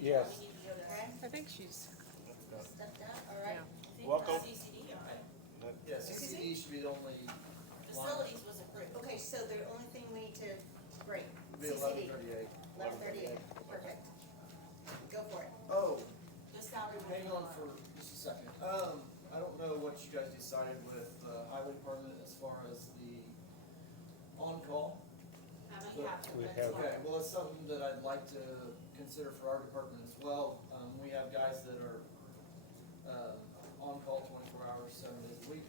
Yes. We need to go to I think she's, stuff done, all right? Welcome. CCD, all right. Yeah, CCD should be the only line. Facilities was approved. Okay, so the only thing we need to, great, Be CCD, 1138. 1138, perfect. Go for it. Oh, The salary. will hang be on lower. for just a second. I don't know what you guys decided with the highway department as far as the on-call. Haven't But- happened, We but have- it's Okay, fine. well, it's something that I'd like to consider for our department as well. We have guys that are, on-call 24 hours, 7 days a week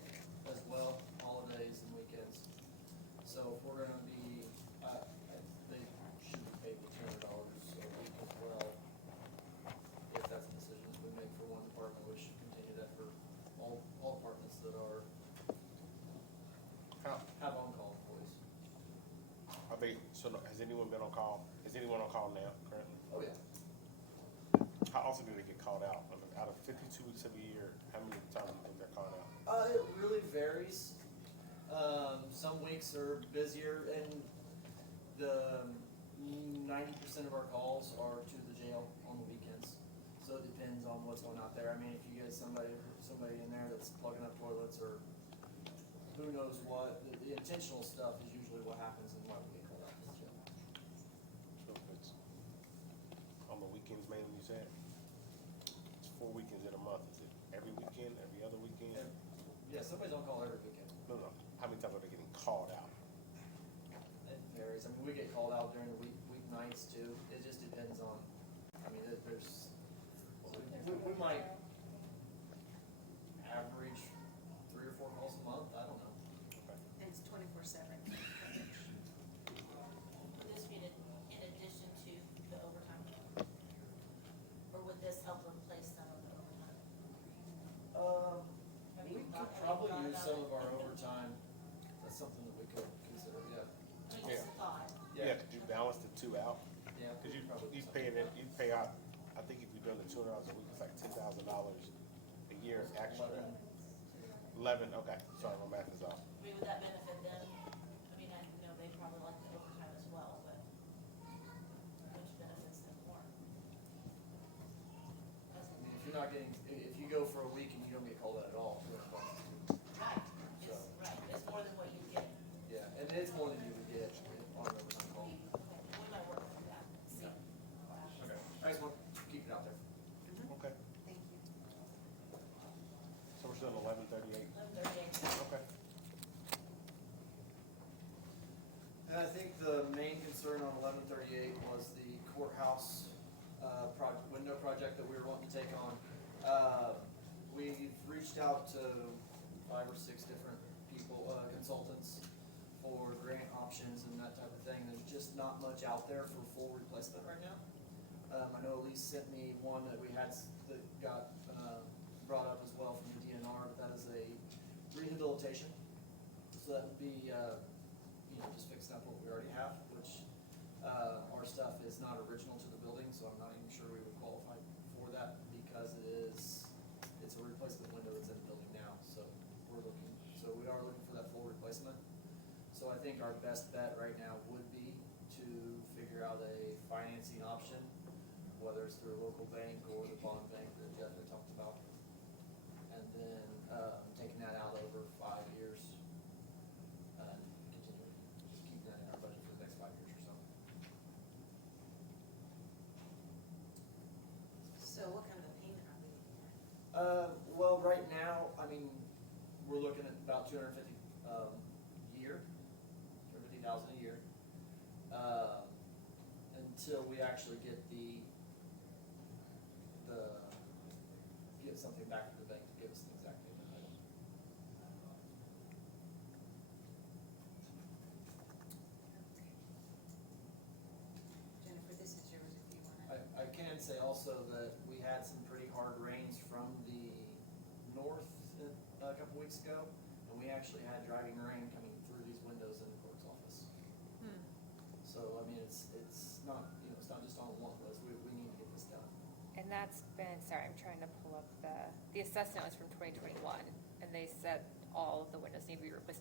as well, holidays and weekends. So if we're gonna be, they should be paid $200 a week as well. If that's a decision that we make for one department, we should continue that for all departments that are, How, have on-call employees. are they, so has anyone been on call? Is anyone on call now currently? Oh, yeah. How often do they get called out? I mean, out of 52 weeks of the year, how many times do you think they're called out? It really varies. Some weeks are busier, and the 90% of our calls are to the jail on the weekends. So it depends on what's going out there. I mean, if you get somebody in there that's plugging up toilets or who knows what, the intentional stuff is usually what happens and why we get called out to the jail. So if it's on the weekends mainly, you said? It's 4 weekends in a month. Is it every weekend, every other weekend? And, yeah, somebody's on call every weekend. No. How many times are they getting called out? It varies. I mean, we get called out during the weeknights too. It just depends on, I mean, there's, we might average 3 or 4 calls a month. I don't know. And it's 24/7. Would this be in addition to the overtime? Or would this help replace some of the overtime? Have We you could thought probably use about some it? of our overtime. That's something that we could consider, yeah. I mean, just a thought. Yeah, could you balance the two out? Yeah. Cause you probably do pay something. it, you pay out, I think if you're doing the 200 hours a week, it's like $10,000 a year extra. 11, okay, sorry, my math is off. I mean, would that benefit them? I mean, I know they probably like the overtime as well, but which benefits them more? I mean, if you're not getting, if you go for a week and you don't get called out at all, you're gonna cost us too. Right, it's more than what you get. Yeah, and it's more than you would get on an overtime call. Okay, we might work on that, see. Okay. I just want to keep it out there. Okay, Thank you. so we're still at 11:38. 11:38. Okay. And I think the main concern on 1138 was the courthouse window project that we were wanting to take on. We've reached out to 5 or 6 different people, consultants for grant options and that type of thing. There's just not much out there for full replacement right now. I know Elise sent me one that we had that got brought up as well from the DNR, but that is a rehabilitation. So that would be, just fixing up what we already have, which, our stuff is not original to the building, so I'm not even sure we would qualify for that because it's a replacement window that's in the building now, so we are looking for that full replacement. So I think our best bet right now would be to figure out a financing option, whether it's through a local bank or the bond bank that Jeff had talked about. And then, taking that out over 5 years, continuing, just keeping that in our budget for the next 5 years or so. So what kind of a payment are we looking at? Well, right now, I mean, we're looking at about 250, year, 250,000 a year. Until we actually get get something back from the bank to give us the exact payment item. Jennifer, this is yours if you want to. I can say also that we had some pretty hard rains from the north a couple weeks ago, and we actually had driving rain coming through these windows in the clerk's office. So, I mean, it's not, it's not just on one list, we need to get this done. and that's been, sorry, I'm trying to pull up the assessment was from 2021, and they said all of the windows need to be replaced.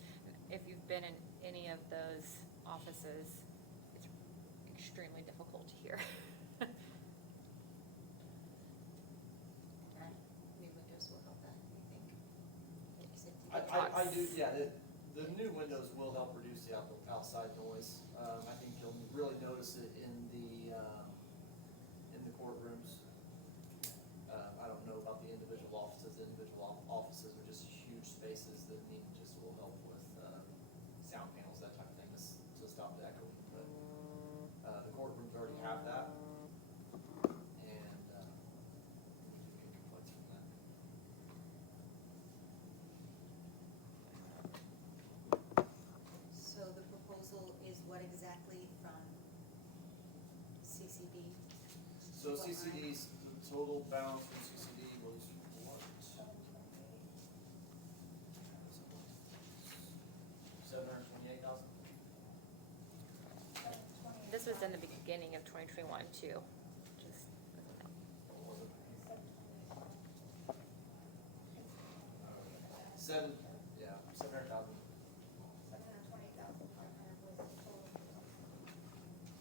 If you've been in any of those offices, it's extremely difficult to hear. Yeah, the new windows will help reduce the outside noise. I think you'll really notice it in the courtrooms. I don't know about the individual offices. The individual offices are just huge spaces that need just a little help with sound panels, that type of thing, to stop the echo. But the courtrooms already have that, and we do get complaints from that. So the proposal is what exactly from CCD? So CCD's, the total balance from CCD was what? 728,000? This was in the beginning of 2021 too. Just, What was it? Seven, yeah, 700,000.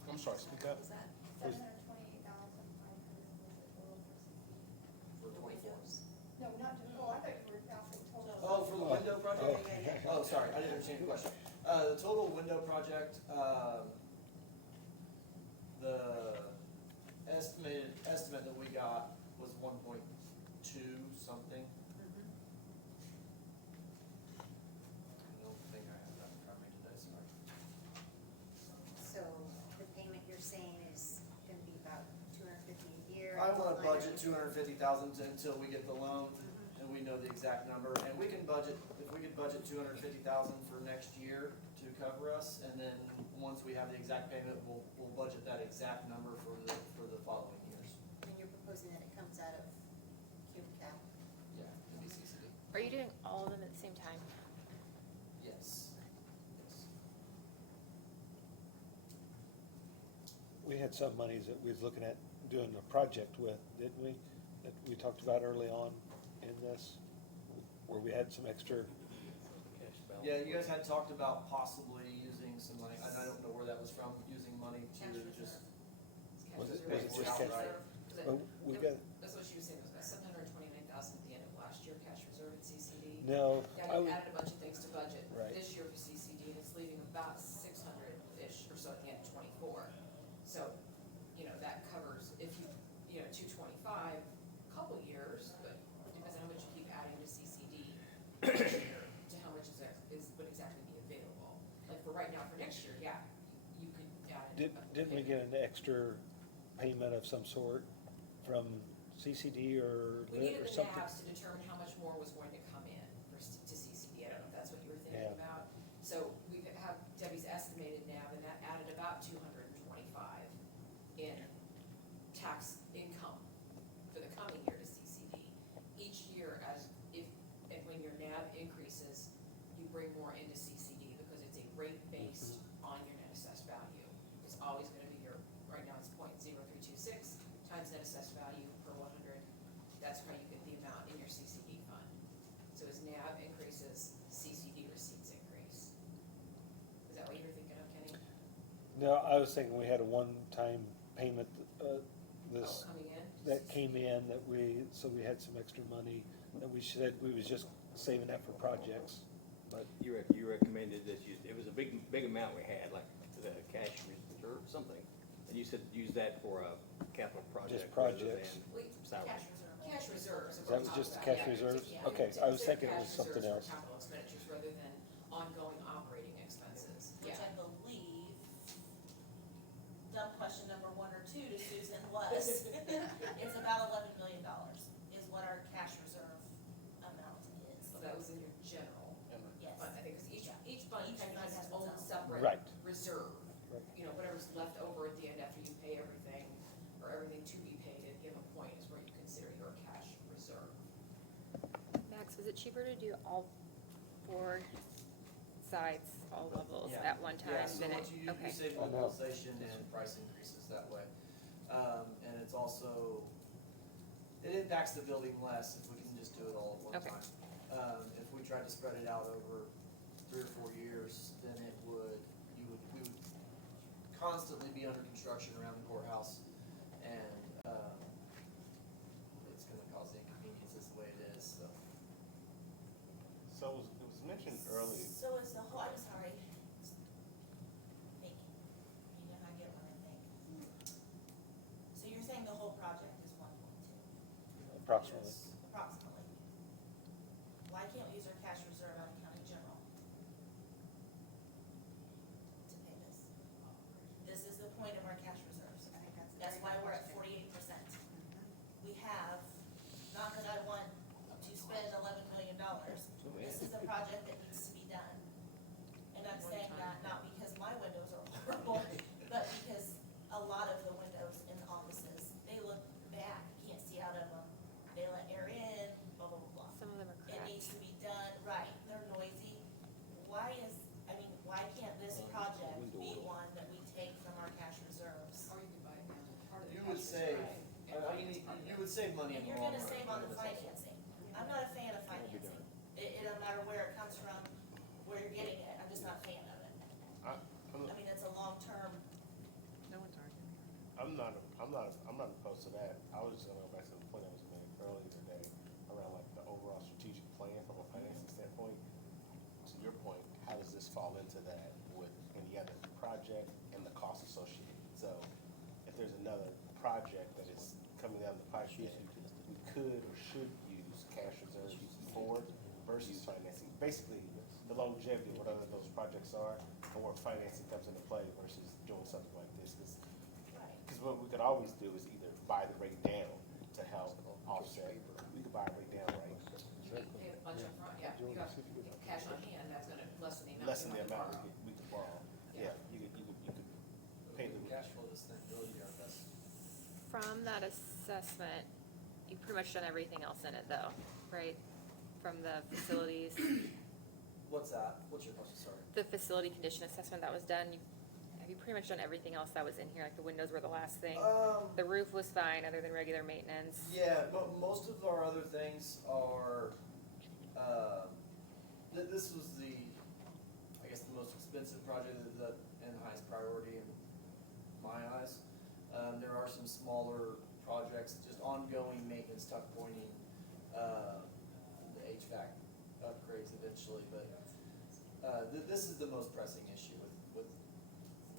I'm sorry, speak up. Is that Was- For 24. windows? No, not just, oh, I thought you were asking total. Oh, for the window project? Yeah. Oh, sorry, I didn't understand your question. The total window project, the estimate that we got was 1.2 something. Mhm. I don't think I have that in front of me today, sorry. So the payment you're saying is gonna be about 250 a year? I wanna line budget item? 250,000 until we get the loan Mhm. and we know the exact number. And we can budget, if we could budget 250,000 for next year to cover us, and then once we have the exact payment, we'll budget that exact number for the following years. And you're proposing that it comes out of Cuba Cap? Yeah, NBCCD. are you doing all of them at the same time? Yes. Yes. We had some monies that we was looking at doing a project with, didn't we? That we talked about early on in this, where we had some extra, Yeah, you guys had talked about possibly using some money, and I don't know where that was from, using money to Cash just. Was it pay for just cash? outright. well, we got, That's what she was saying, it was about 729,000 at the end of last year, cash reserve at CCD. no, Yeah, I you would, added a bunch of things to budget Right. this year for CCD, and it's leaving about 600-ish or so at the end of '24. So, that covers, if you, 225, couple years, but depends on how much you keep adding to CCD each year, to how much would exactly be available. Like for right now, for next year, yeah, you could add. didn't we get an extra payment of some sort from CCD or We needed the something? NAVs to determine how much more was going to come in to CCD, I don't know if that's what you were thinking Yeah. about. So we have Debbie's estimated NAV, and that added about 225 in tax income for the coming year to CCD. Each year and when your NAV increases, you bring more into CCD because it's a rate based on your net assessed value. It's always gonna be right now it's 0.0326 times net assessed value per 100. That's how you get the amount in your CCD fund. So as NAV increases, CCD receipts increase. Is that what you were thinking of, Kenny? No, I was thinking we had a one-time payment, this, Coming in? that came in, so we had some extra money, that we said we was just saving that for projects, but, You recommended that it was a big amount we had, like the cash reserve, something. And you said use that for a capital project. Just rather projects. than salary. Cash reserves. is That what was we're just talking cash about. reserves? Yeah, Okay, it's I was their thinking it cash was something reserves else. for capital expenditures rather than ongoing operating expenses. Which Yeah. I believe, dumb question number 1 or 2 to Susan was, it's about $11 million is what our cash reserve amount is. So that was in your general Yes. fund, I think, because each fund Each kind of fund has has its own its own. separate Right. reserve. Right. Whatever's left over at the end after you pay everything, or everything to be paid at a given point is where you consider your cash reserve. Max, was it cheaper to do all 4 sides, all levels Yeah. at one time Yeah, so than it? once you Okay. save I know. mobilization and price increases that way. And it's also, it impacts the building less if we can just do it all at one Okay. time. If we tried to spread it out over 3 or 4 years, then we would constantly be under construction around the courthouse, and, it's gonna cause inconveniences the way it is, so. So it was mentioned earlier, So is the whole, I'm sorry. Thinking, you know how I get when I think. So you're saying the whole project is 1.2, approximately. approximately? Why can't we use our cash reserve out of county general to pay this? This is the point of our cash reserves. I think that's a That's very why good we're at question. 48%. We have, not that I want to spend $11 million, this is a project that needs to be done. And I'm One saying time. that not because my windows are horrible, but because a lot of the windows in the offices, they look bad, you can't see out of them, they let air in, blah, blah, blah, blah. Some of them are It needs cracked. to be done, right, they're noisy. Why can't this project be one that we take from our cash reserves? Or you could buy it now, part of the You would cash save, reserve and I mean, finance part of you it. would save money in And the you're long run. gonna save on the doing this. financing. I'm not a fan of financing. It don't matter where it comes from, where you're getting it, I'm just not a fan of it. I mean, it's a long-term, No one's arguing. I'm not opposed to that. I was just gonna go back to the point I was making earlier today around like the overall strategic plan from a financing standpoint. To your point, how does this fall into that with any other project and the cost associated? So if there's another project that is coming down the pipe that we could or should use cash reserves for versus financing, basically the longevity, whatever those projects are, and where financing comes into play versus doing something like this. right. Because what we could always do is either buy the rate down to help offset. We could buy a rate down, right? You could pay a bunch up front. Yeah, you got cash on hand, that's gonna lessen the amount. Lessen you the have to amount borrow. we could borrow. Yeah, you could pay Pay the the cash flow this thing, really be our best. From that assessment, you've pretty much done everything else in it though, right? From the facilities, What's that? What's your question, sorry? the facility condition assessment that was done, have you pretty much done everything else that was in here? Like the windows were the last thing? The roof was fine, other than regular maintenance? Yeah, most of our other things are, this was the, I guess, the most expensive project that, and the highest priority in my eyes. There are some smaller projects, just ongoing maintenance, tuck pointing, the HVAC upgrades eventually, but, this is the most pressing issue with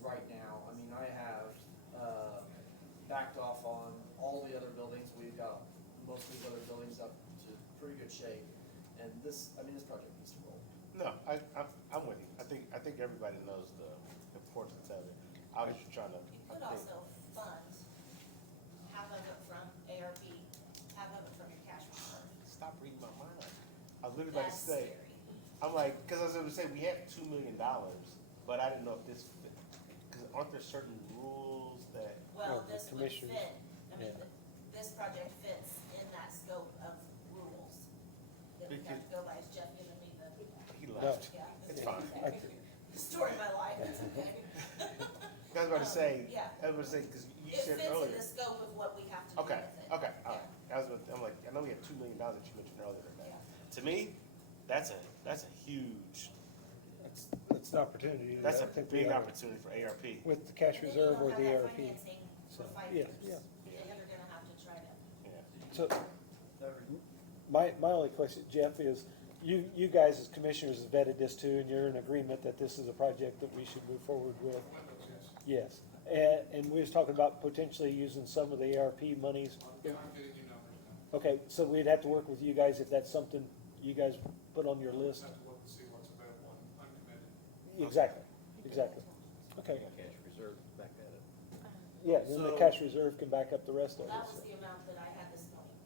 right now. I mean, I have, backed off on all the other buildings. We've got most of these other buildings up to pretty good shape. And this project needs to roll. No, I'm with you. I think everybody knows the importance of it. I was just trying to, You could also fund half of it from ARP, half of it from your cash reserve. stop reading my mind. I was literally about to That's say, scary. I'm like, cause I was gonna say, we have $2 million, but I didn't know if this, cause aren't there certain rules that, Well, the this would commissioners- fit, I mean, yeah. this project fits in that scope of rules that we have to go by. Is Jeff giving me the, he left? yeah. It's fine. Story of my life, it's okay. I was about to say, Yeah. I was about to say, cause you It said fits in earlier. the scope of what we have to do with Okay, it. okay, all Yeah. right. I'm like, I know we have $2 million that you mentioned earlier today. Yeah. To me, that's a huge, That's an opportunity. that's I a think we big ought to- opportunity for ARP. With the cash And then reserve you or don't the have that ARP. financing for So, 5 yeah, years. yeah. Then you're gonna have to try to. Yeah. So, my only question, Jeff, is you guys as commissioners have vetted this too, and you're in agreement that this is a project that we should move forward with? Yes. And we was talking about potentially using some of the ARP monies. I'm getting you numbers now. Okay, so we'd have to work with you guys if that's something you guys put on your list? Have to look and see what's available and uncommitted. Exactly, exactly. Okay, We got cash reserve back at it. yeah, then the So- cash reserve can back up the rest of it. That was so. the amount that I had this morning,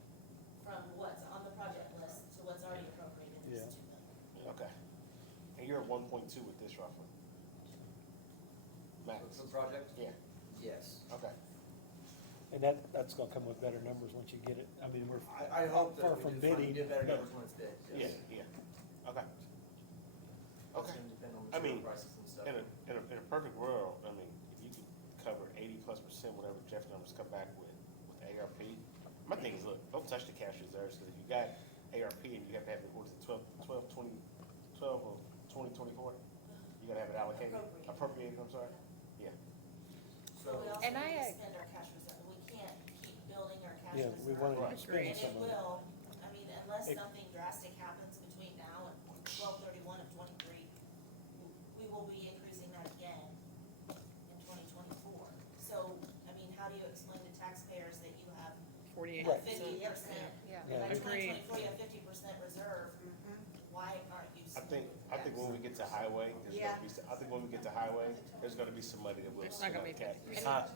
from what's on the project list to what's already appropriated is Yeah. 2 million. Okay. And you're at 1.2 with this roughly? Max? The project? Yeah, Yes. okay. And that's gonna come with better numbers once you get it. I mean, we're I hope far that from we do bidding. get better but- numbers when it's bid. Yeah, yes. yeah. Okay. It's Okay. gonna depend on I material mean, prices and stuff. In a perfect world, I mean, if you could cover 80+%, whatever Jeff numbers come back with ARP, my thing is, look, don't touch the cash reserves, because if you got ARP and you have to have it, what is it, 12, 20, 12 or 20, 24? You gotta have it allocated, appropriated, I'm sorry? Yeah. But we also And need I- to spend our cash reserve, we can't keep building our cash Yeah, reserve. we wanted Right. to spend And some it of it. will, I mean, unless It- something drastic happens between now and 12/31 of 23. We will be increasing that again in 2024. So, I mean, how do you explain to taxpayers that you have 48. Right. 50%? Yeah. Yeah. By Agreed. 2024, you have 50% reserve, why aren't you? I think when we get to highway, there's Yeah. gonna be, I think when we get to highway, there's gonna be some money that we'll. It's not gonna be spend on 50%. cat.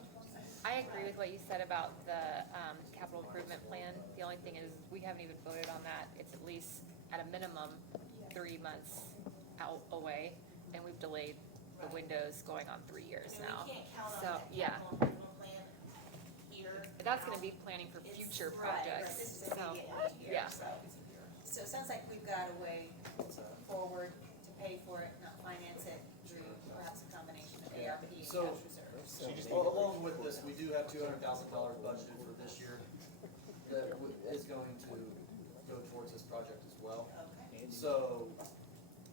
I agree with what you said about the, capital improvement plan. The only thing is, we haven't even voted on that. It's at least, at a minimum, 3 months out away, and we've delayed the Right. windows going on 3 years I mean, now. we can't count on So, that yeah. capital improvement plan here. But that's gonna now. be planning for It's- future right, projects, this is so, immediate here, yeah. So it sounds like we've got a way forward to pay for it, not finance it through perhaps a combination of ARP and cash So- reserves. Well, along with this, we do have $200,000 budgeted for this year that is going to go towards this project as well. Okay. So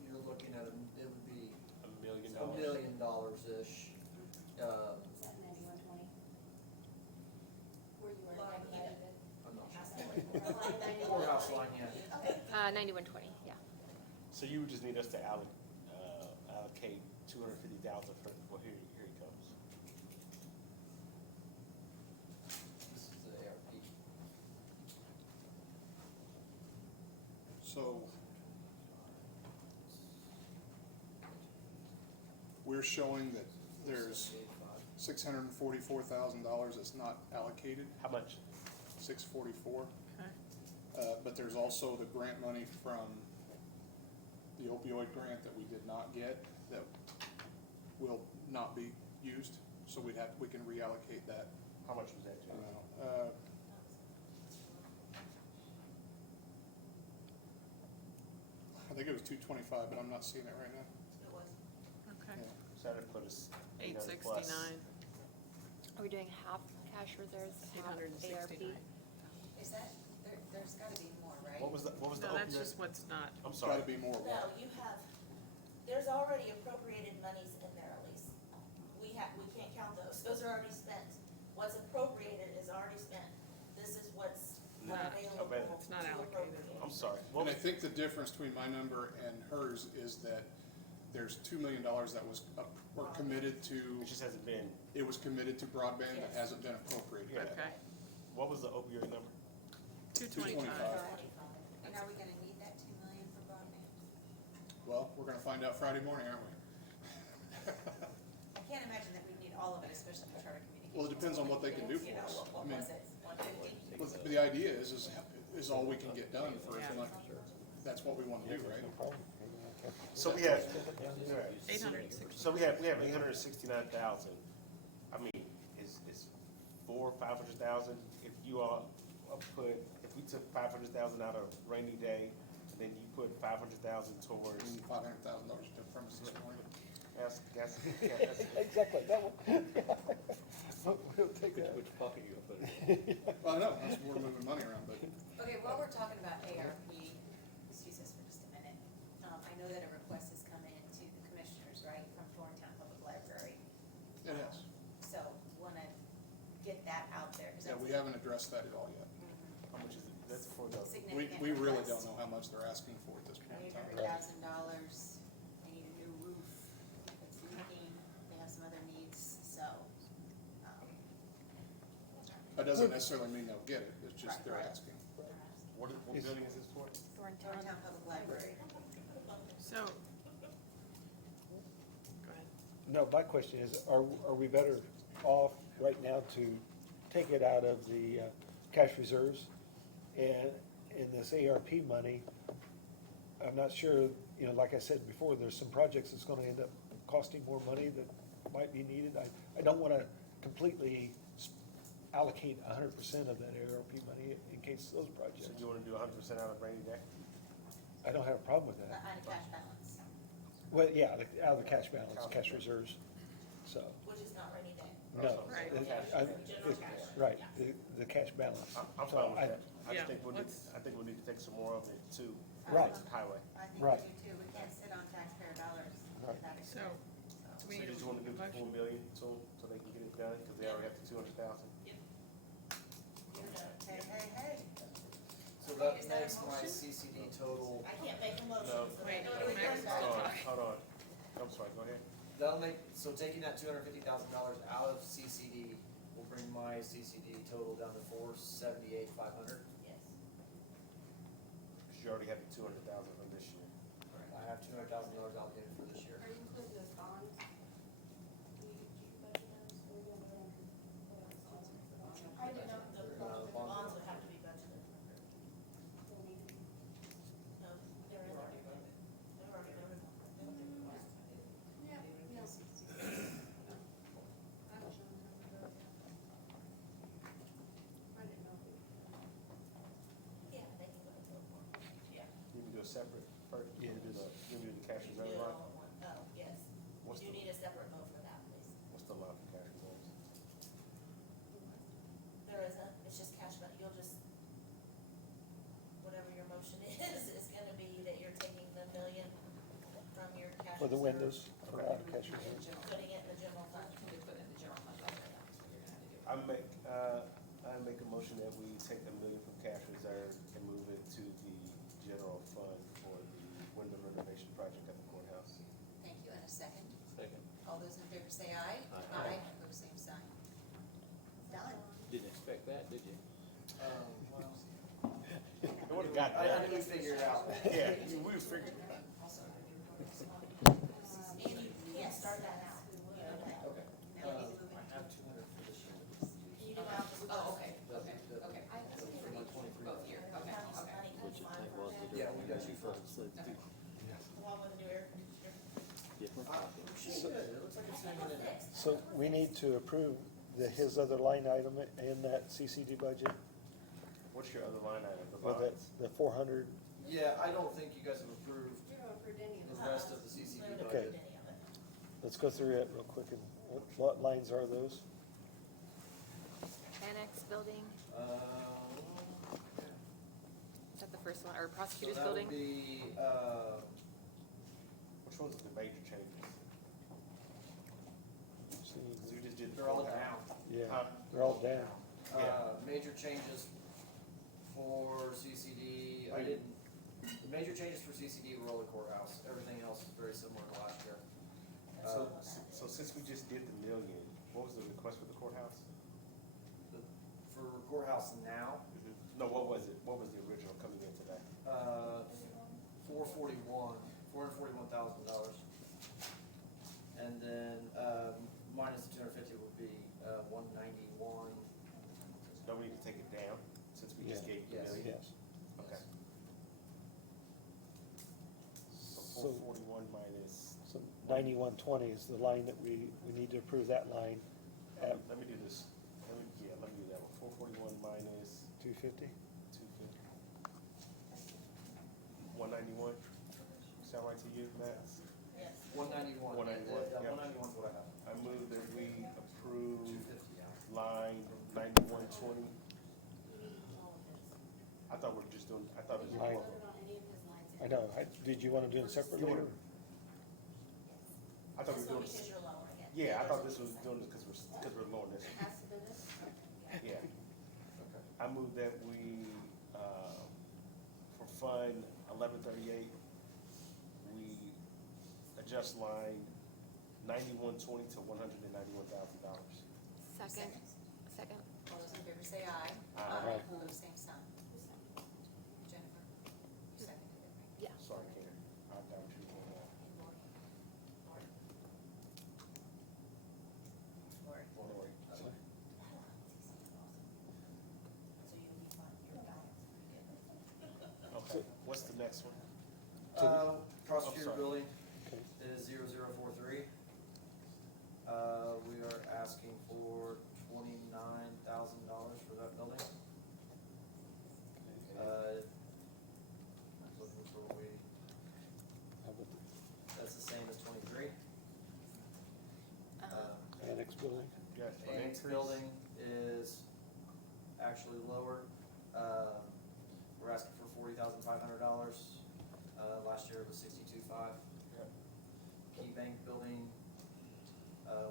you're looking at, it would be $1 million. $1 million-ish. Is that 9120? Where you are Line now, item. I'm not Has sure. to be. Courthouse line, yeah. Okay. 9120, yeah. So you would just need us to allocate 250,000 for, well, here he comes. This is the ARP. So we're showing that there's $644,000 that's not allocated, How much? 644. Okay. But there's also the grant money from the opioid grant that we did not get, that will not be used, so we can reallocate that How much was that, Jim? amount. I think it was 225, but I'm not seeing it right now. It was. Okay. Yeah. So that'd put us 800 plus. 869. Are we doing half cash reserves, half ARP? 869. Is that, there's gotta be more, right? What was the No, that's opioid? just what's not. I'm It's sorry. gotta be more. No, you have, there's already appropriated monies in there, Elise. We can't count those, those are already spent. What's appropriated is already spent. This is what's Not available It's not to allocated. appropriate. I'm sorry. What And I was, think the difference between my number and hers is that there's $2 million that was, or committed to, it just hasn't been, it was committed to broadband that Yes. hasn't been appropriated Yeah. yet. Okay. what was the opioid number? 225. And are we gonna need that 2 million for broadband? Well, we're gonna find out Friday morning, aren't we? I can't imagine that we need all of it, especially for charter communications. Well, it depends on what they can do for You know, us. what I mean, was it, 150? But the idea is all we can get done for as Yeah. much, that's what we wanna do, right? So we have, 860. so we have 869,000. I mean, is 500,000, if you all put, if we took 500,000 out of rainy day, and then you put 500,000 towards, $500,000 to premise this morning. that's, Exactly, that one. We'll take that. Which pocket you gonna put it in? Well, I know, that's, we're moving money around, but Okay, while we're talking about ARP, excuse us for just a minute. I know that a request has come in to the commissioners, right, from Thorntown Public Library. it is. So wanna get that out there, cause Yeah, that's we haven't addressed that at all yet. how much is it? That's for the, significant. We really request. don't know how much they're asking for at this point in time. $800,000, they need a new roof, it's leaking, they have some other needs, so, That doesn't necessarily mean they'll get it, it's just Right, they're right. asking. what building is this for? Thorntown. Thorntown Public Library. So. Go ahead. No, my question is, are we better off right now to take it out of the cash reserves? And in this ARP money, I'm not sure, you know, like I said before, there's some projects that's gonna end up costing more money that might be needed. I don't wanna completely allocate 100% of that ARP money in case those So projects. you wanna do 100% out of rainy day? I don't have a problem with that. On a cash balance. Well, yeah, out of the cash balance, cash reserves, so, Which is not rainy day. no. Right. General cash. Right, the cash balance. I'm So fine with I- that. I Yeah, just think we need, let's- I think we need to take some more of it too. Right. Highway. I think Right. we do too, we can't sit on taxpayer dollars Right. without So, expense. do So we you need just wanna a give the 4 motion? million so they can get it done, cause they already have the 200,000. Yep. You're done. Hey, hey, hey. So that Is that a makes my motion? CCD total, I can't make a motion, No. so Wait, then nobody Max comes is back. Hold on, I'm sorry, go ahead. that'll make, so taking that $250,000 out of CCD will bring my CCD total down to $478,500. Yes. Cause you already have the 200,000 from this year. I have $200,000 allocated for this year. Are you including those bonds? Did you budget those, or are you gonna vote on bonds? I did not. The bonds would have to be budgeted. No, they're in there. They're already voted on. Yeah, no. I don't show them how to vote. I didn't know. Yeah, they can go and vote for it. Yeah. You can do a separate first, you can do the cash You can reserve do it line. all at once. Oh, yes. What's You the, need a separate vote for that, please. what's the line for cash reserves? There isn't, it's just cash, but you'll just, whatever your motion is gonna be that you're taking the million from your cash For the reserve, windows, for out of cash reserve. putting it in the general fund. We put it in the general fund, that's what you're gonna have to do. I make a motion that we take $1 million from cash reserve and move it to the general fund for the window renovation project at the courthouse. Thank you, and a second. Second. All those in favor say aye. Aye. Pose same sign. Done. Didn't expect that, did you? Well, It would've got I that. knew we'd figure it out. Yeah, we figured it out. And you can't start that now. You know that. Okay. Now we need to move I into. have 200 for this year. You do have to. Oh, okay, The- okay, the- okay. For my 23. Both year, okay, County's okay. money, that's fine. Yeah, we got you first. Along with the new air conditioner. She's good, it looks like it's hanging in there. So we need to approve his other line item in that CCD budget, What's your other line item, the with bonds? the 400, Yeah, I don't think you guys have approved You haven't approved any of the them. rest of the CCD They would've budget. approved any of it. let's go through it real quick, and what lines are those? Annex building, is that the first one, or So prosecutor's that would building? be, Which ones are the major changes? See, Cause we just did the they're all courthouse. down. Yeah, Huh? they're all down. Major changes for CCD, I didn't, the major changes for CCD were all the courthouse, everything else is very similar to last year. So since we just did the million, what was the request for the courthouse? For courthouse now, No, what was it? What was the original coming in today? $441,000. And then, minus the 250 would be, 191. Don't we need to take it down, since we just Yeah. gave the Yes. million? Yes. Okay. So So- 441 minus, So 9120 is the line that we need to approve that line at let me do this, let me do that one. 441 minus 250. 250. 191, sound right to you, Matt? Yes. 191. 191, Yeah, yeah. 191 is what I have. I move that we approve 250, yeah. line 9120. I thought we were just doing, I thought it was. Line. Voted on any of his lines. I know, did you want to do them separately? or- I thought we This were one doing, because you're lowering it. yeah, I The thought others this was are the doing this because we're lowering this. It has to be this. Yeah. Okay. I move that we, for Fund 1138, we adjust line 9120 to $191,000. Second, second. All those in favor say aye. Aye. Pose same sign. Jennifer, you seconded it, right? Yeah. Sorry, Karen, I got you. And Lori? Lori. Lori. So you'll be fine, your balance will be good. Okay, what's the next one? Prosecutor sorry. building Okay. is 0043. We are asking for $29,000 for that building. Looking for what we, How about that's the same as 23. the Annex building, Yeah, an Annex increase. building is actually lower. We're asking for $40,500. Last year it was 62.5. Yep. Key Bank building,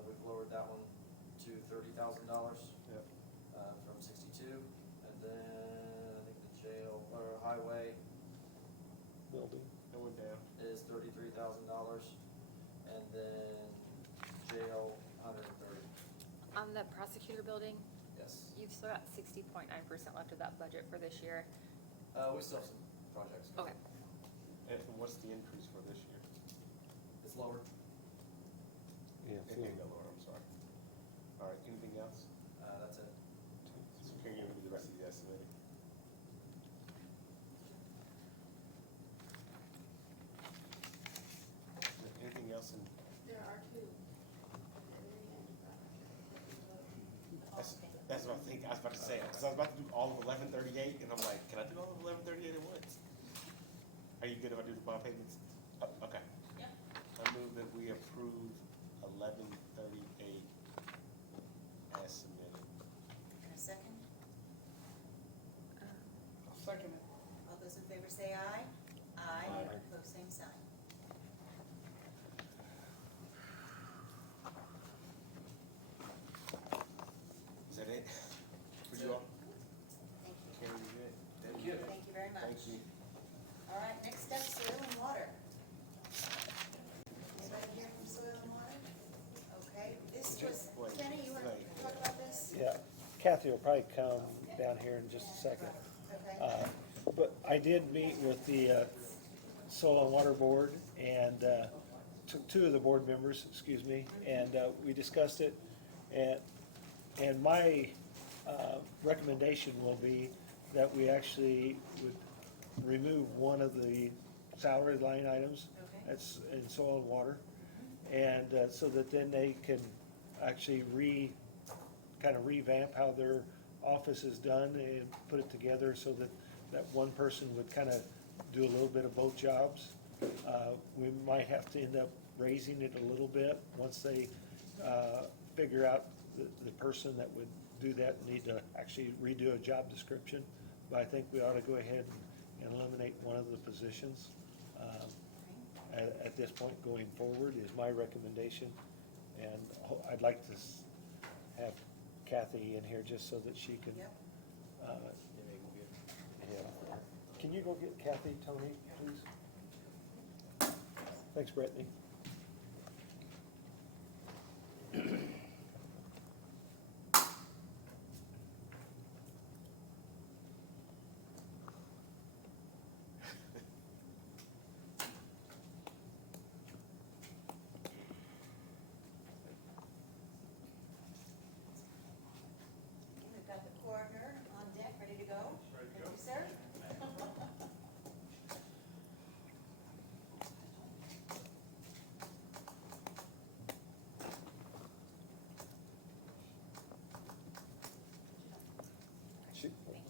we've lowered that one to $30,000. Yep. From 62. And then I think the jail, or highway building. It went down. is $33,000, and then jail, 130. On the prosecutor building, Yes. you've still got 60.9% left of that budget for this year. We still have some projects. going. Okay. And what's the increase for this year? It's lower. Yeah, It did go lower, I'm sorry. All right, anything else? That's it. So can you give me the rest of the estimating? Anything else in, There are two. that's what I think, I was about to say, because I was about to do all of 1138, and I'm like, can I do all of 1138 at once? Are you good if I do the bond payments? Oh, okay. Yep. I move that we approve 1138 as submitted. And a second? I'll second it. All those in favor say aye. Aye. Aye. Opposed, same sign. Is that it? For you all? Thank you. Karen, you good? Thank you. Thank you very much. Thank you. All right, next up, soil and water. Anybody here from soil and water? Okay, this was, Wait, Kenny, you want to wait. talk about this? Yeah, Kathy will probably come down here in just a second. Okay. But I did meet with the Soil and Water Board and two of the board members, excuse me, and we discussed it. And my recommendation will be that we actually would remove one of the salary line items. Okay. That's in soil and water. And so that then they can actually kind of revamp how their office is done and put it together so that that one person would kind of do a little bit of both jobs. We might have to end up raising it a little bit once they figure out the person that would do that need to actually redo a job description. But I think we ought to go ahead and eliminate one of the positions at this point going forward is my recommendation. And I'd like to have Kathy in here just so that she can. Yep. Yeah. Can you go get Kathy, Tony, please? Thanks, Brittany. We've got the coroner on deck, ready to go. Ready to go. Thank you, sir.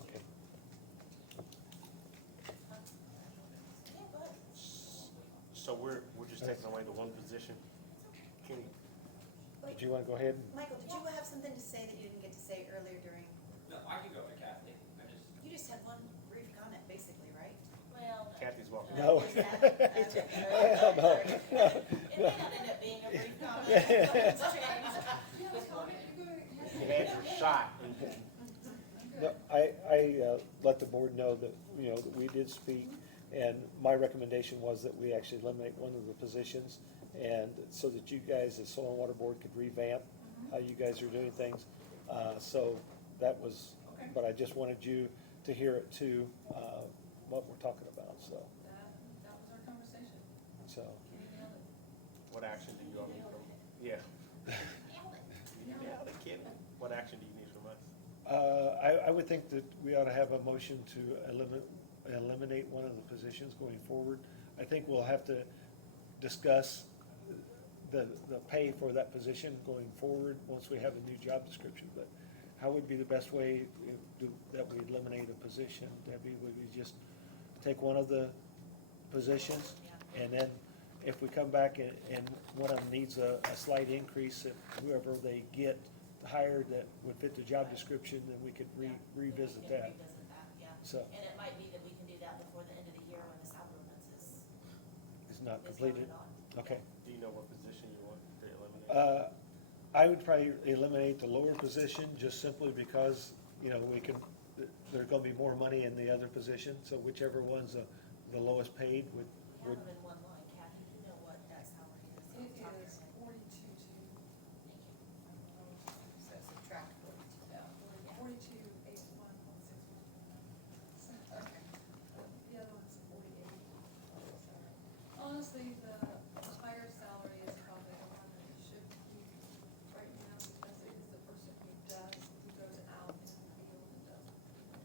Okay. Yeah, bud. So we're just taking away the one position? Kenny, Did you want to go ahead? Michael, did you have something to say that you didn't get to say earlier during? No, I can go to Kathy, I just, You just had one brief comment, basically, right? Well. Kathy's welcome. No. Hell no. It may not end up being a brief comment. It's changed. You had your shot. No, I let the board know that, that we did speak, and my recommendation was that we actually eliminate one of the positions, and so that you guys, as Soil and Water Board, could revamp how you guys are doing things. So that was, but I just wanted you to hear it too, what we're talking about, so. That was our conversation. So, What action do you all need from, yeah. Yeah, they kidding. What action do you need from us? I would think that we ought to have a motion to eliminate one of the positions going forward. I think we'll have to discuss the pay for that position going forward once we have a new job description, but how would be the best way that we eliminate a position, Debbie? Would we just take one of the positions? And then if we come back and one of them needs a slight increase, that whoever they get hired that would fit the job description, then we could revisit We can that. revisit that, yeah. So, And it might be that we can do that before the end of the year when the supplements it's not is completed? voted on. Okay. Do you know what position you want to eliminate? I would probably eliminate the lower position, just simply because, we can there's gonna be more money in the other position, so whichever one's the lowest paid would, We have them in one line, Kathy, do you know what that salary is? It Top of your is head. 42,200. So subtract 42. 42,811,619. Okay. The other one's 48. Honestly, the higher salary is probably the one that you should keep right now, because it is the person who goes out in the field and does,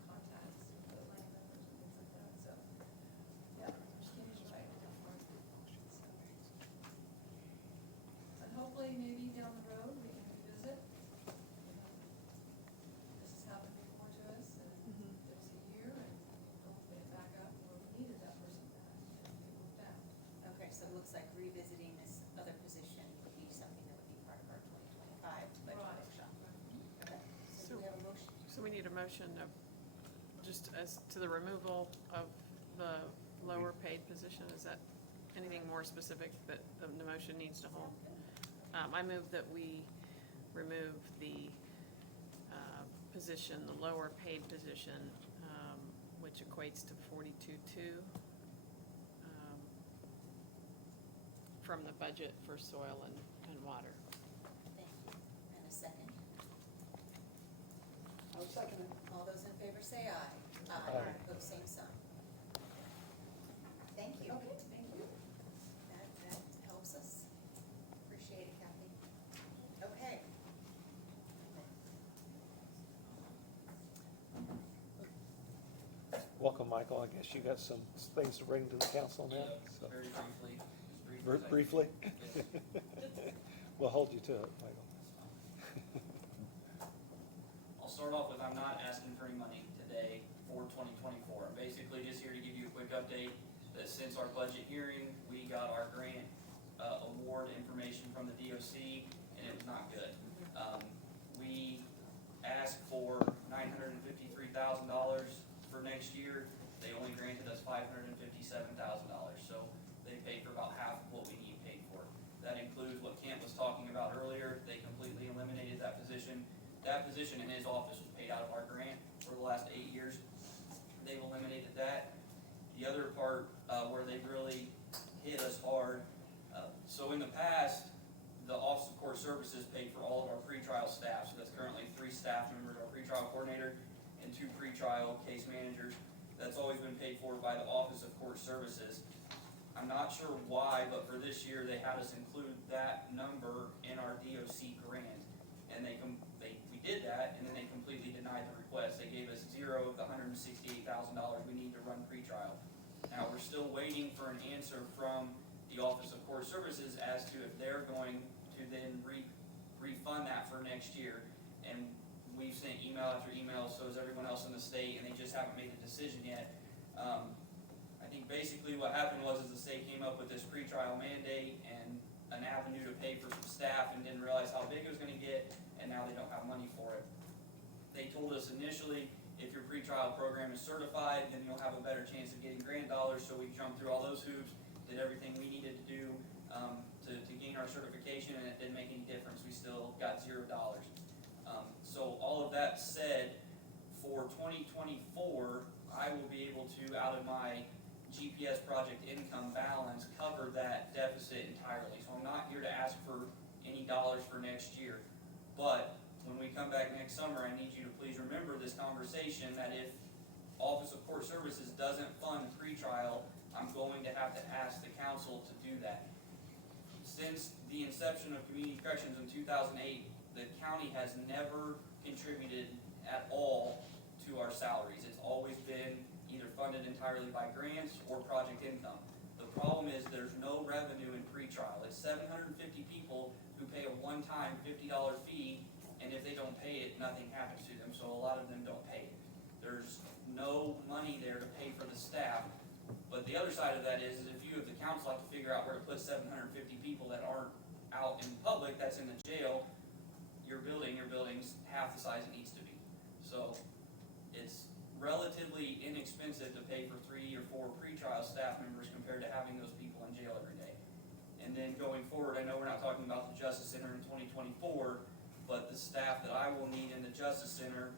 contacts the landowners and things like that, so, yeah, Kenny's right. And hopefully, maybe down the road, we can revisit. This has happened before to us, and it was a year, and hopefully it back up where we needed that person back, and it worked out. Okay, so it looks like revisiting this other position would be something that would be part of our 2025 budget Right. workshop. Okay, so do we have a motion? So we need a motion of, just as to the removal of the lower paid position, is that anything more specific that the motion needs to hold? I move that we remove the, position, the lower paid position, which equates to 42.2, from the budget for soil and water. Thank you. And a second? I'll second it. All those in favor say aye. Aye. Pose same sign. Thank you. Okay, thank you. That helps us. Appreciate it, Kathy. Okay. Welcome, Michael. I guess you got some things to bring to the council now, so. Very briefly, just briefly. Briefly? Yes. We'll hold you to it, Michael. I'll start off with, I'm not asking for any money today for 2024. I'm basically just here to give you a quick update that since our budget hearing, we got our grant award information from the DOC, and it was not good. We asked for $953,000 for next year. They only granted us $557,000, so they paid for about half of what we need paid for. That includes what Kent was talking about earlier. They completely eliminated that position. That position in his office was paid out of our grant for the last 8 years. They've eliminated that. The other part where they really hit us hard, so in the past, the Office of Court Services paid for all of our pretrial staff. So that's currently 3 staff members, our pretrial coordinator, and 2 pretrial case managers. That's always been paid for by the Office of Court Services. I'm not sure why, but for this year, they had us include that number in our DOC grant. And we did that, and then they completely denied the request. They gave us 0 of the $168,000 we need to run pretrial. Now, we're still waiting for an answer from the Office of Court Services as to if they're going to then refund that for next year. And we've sent email after email, so has everyone else in the state, and they just haven't made a decision yet. I think basically what happened was the state came up with this pretrial mandate and an avenue to pay for some staff and didn't realize how big it was gonna get, and now they don't have money for it. They told us initially, if your pretrial program is certified, then you'll have a better chance of getting grant dollars, so we jumped through all those hoops, did everything we needed to do to gain our certification, and it didn't make any difference. We still got $0. So all of that said, for 2024, I will be able to, out of my GPS project income balance, cover that deficit entirely. So I'm not here to ask for any dollars for next year. But when we come back next summer, I need you to please remember this conversation, that if Office of Court Services doesn't fund pretrial, I'm going to have to ask the council to do that. Since the inception of community corrections in 2008, the county has never contributed at all to our salaries. It's always been either funded entirely by grants or project income. The problem is there's no revenue in pretrial. It's 750 people who pay a one-time $50 fee, and if they don't pay it, nothing happens to them, so a lot of them don't pay it. There's no money there to pay for the staff. But the other side of that is if you, as the council, have to figure out where to put 750 people that aren't out in public, that's in the jail, your building's half the size it needs to be. So it's relatively inexpensive to pay for 3 or 4 pretrial staff members compared to having those people in jail every day. And then going forward, I know we're not talking about the Justice Center in 2024, but the staff that I will need in the Justice Center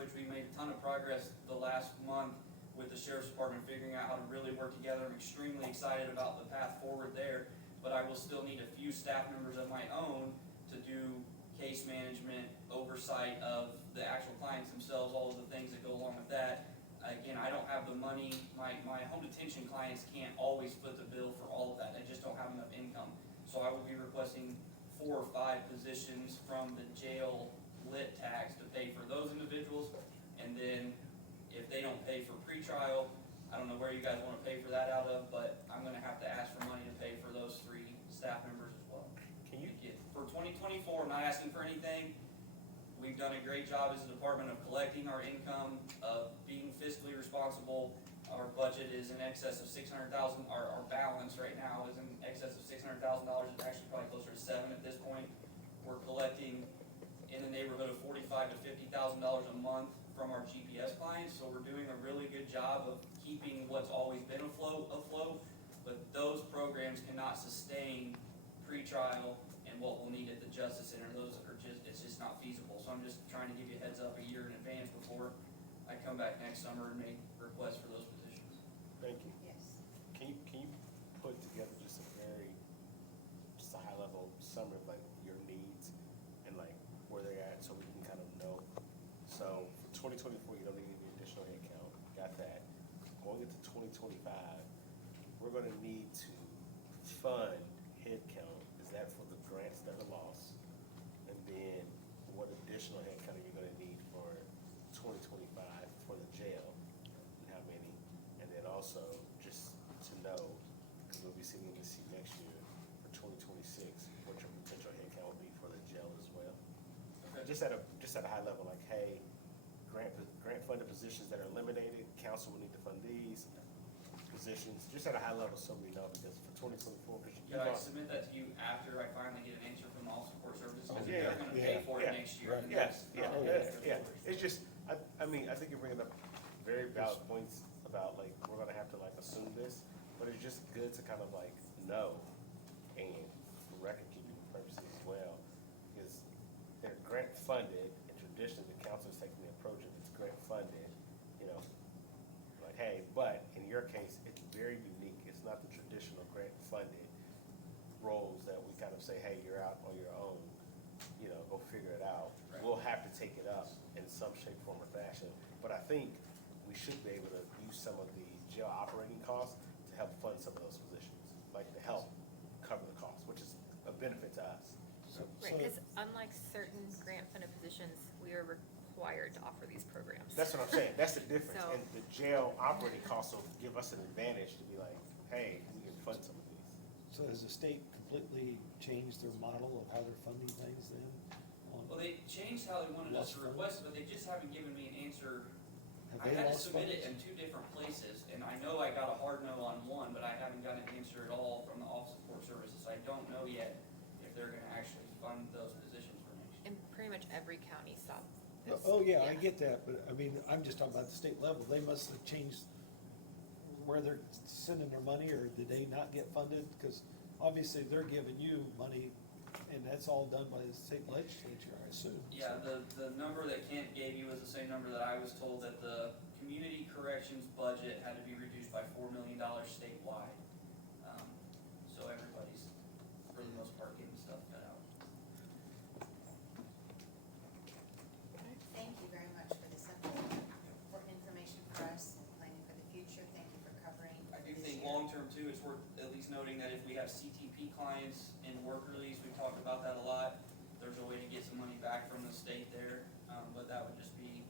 which we made a ton of progress the last month with the sheriff's department, figuring out how to really work together. I'm extremely excited about the path forward there, but I will still need a few staff members of my own to do case management, oversight of the actual clients themselves, all of the things that go along with that. Again, I don't have the money, my home detention clients can't always foot the bill for all of that, I just don't have enough income. So I would be requesting 4 or 5 positions from the jail lit tax to pay for those individuals. And then if they don't pay for pretrial, I don't know where you guys wanna pay for that out of, but I'm gonna have to ask for money to pay for those 3 staff members as well. Can you, For 2024, I'm not asking for anything. We've done a great job as a department of collecting our income, of being fiscally responsible. Our budget is in excess of $600,000. Our balance right now is in excess of $600,000. It's actually probably closer to 7 at this point. We're collecting in the neighborhood of $45,000 to $50,000 a month from our GPS clients. So we're doing a really good job of keeping what's always been afloat. But those programs cannot sustain pretrial and what we'll need at the Justice Center. It's just not feasible. So I'm just trying to give you a heads up a year in advance before I come back next summer and make requests for those positions. thank you. Yes. Can you put together just a high level summary of like your needs and like where they're at so we can kind of know? So for 2024, you don't need any additional headcount, got that. Going into 2025, we're gonna need to fund headcount. Is that for the grants that are lost? And then what additional headcount are you gonna need for 2025 for the jail? And how many? And then also, just to know, because we'll be sitting in this seat next year for 2026, what your potential headcount will be for the jail as well. Just at a high level, like, hey, grant funded positions that are eliminated, council will need to fund these positions, just at a high level so we know, because for 2024, because you Could I lost. submit that to you after I finally get an answer from the Office of Court Services? Because Yeah, they're gonna pay for it yeah, next year. right. and Yes, that's not yeah, what yeah, they're yeah. for. It's just, I mean, I think you're bringing up very valid points about like, we're gonna have to like assume this, but it's just good to kind of like know and for record keeping purposes as well, because they're grant funded, and traditionally the council is taking the approach of it's grant funded, you know, like, hey, but in your case, it's very unique. It's not the traditional grant funded roles that we kind of say, hey, you're out on your own, you know, go figure it out. Right. We'll have to take it up in some shape, form, or fashion. But I think we should be able to use some of the jail operating costs to help fund some of those positions, like to help cover the cost, which is a benefit to us. Right, because unlike certain grant funded positions, we are required to offer these programs. That's what I'm saying. That's the difference. So- And the jail operating costs will give us an advantage to be like, hey, we can fund some of these. So has the state completely changed their model of how they're funding things then? Well, they changed how they wanted us to request it, but they just haven't given me an answer. Have I they had to lost submit it funds? in 2 different places, and I know I got a hard no on one, but I haven't got an answer at all from the Office of Court Services. I don't know yet if they're gonna actually fund those positions for next year. And pretty much every county saw this. Oh, yeah, I get that, but I mean, I'm just talking about the state level. They must have changed where they're sending their money, or did they not get funded? Because obviously they're giving you money, and that's all done by the state legislature, I assume. Yeah, the number that Kent gave you was the same number that I was told, that the community corrections budget had to be reduced by $4 million statewide. So everybody's, for the most part, getting stuff cut out. Thank you very much for this important information for us and planning for the future. Thank you for covering I do this think year. long-term too, it's worth at least noting that if we have CTP clients in work release, we talked about that a lot. There's a way to get some money back from the state there, but that would just be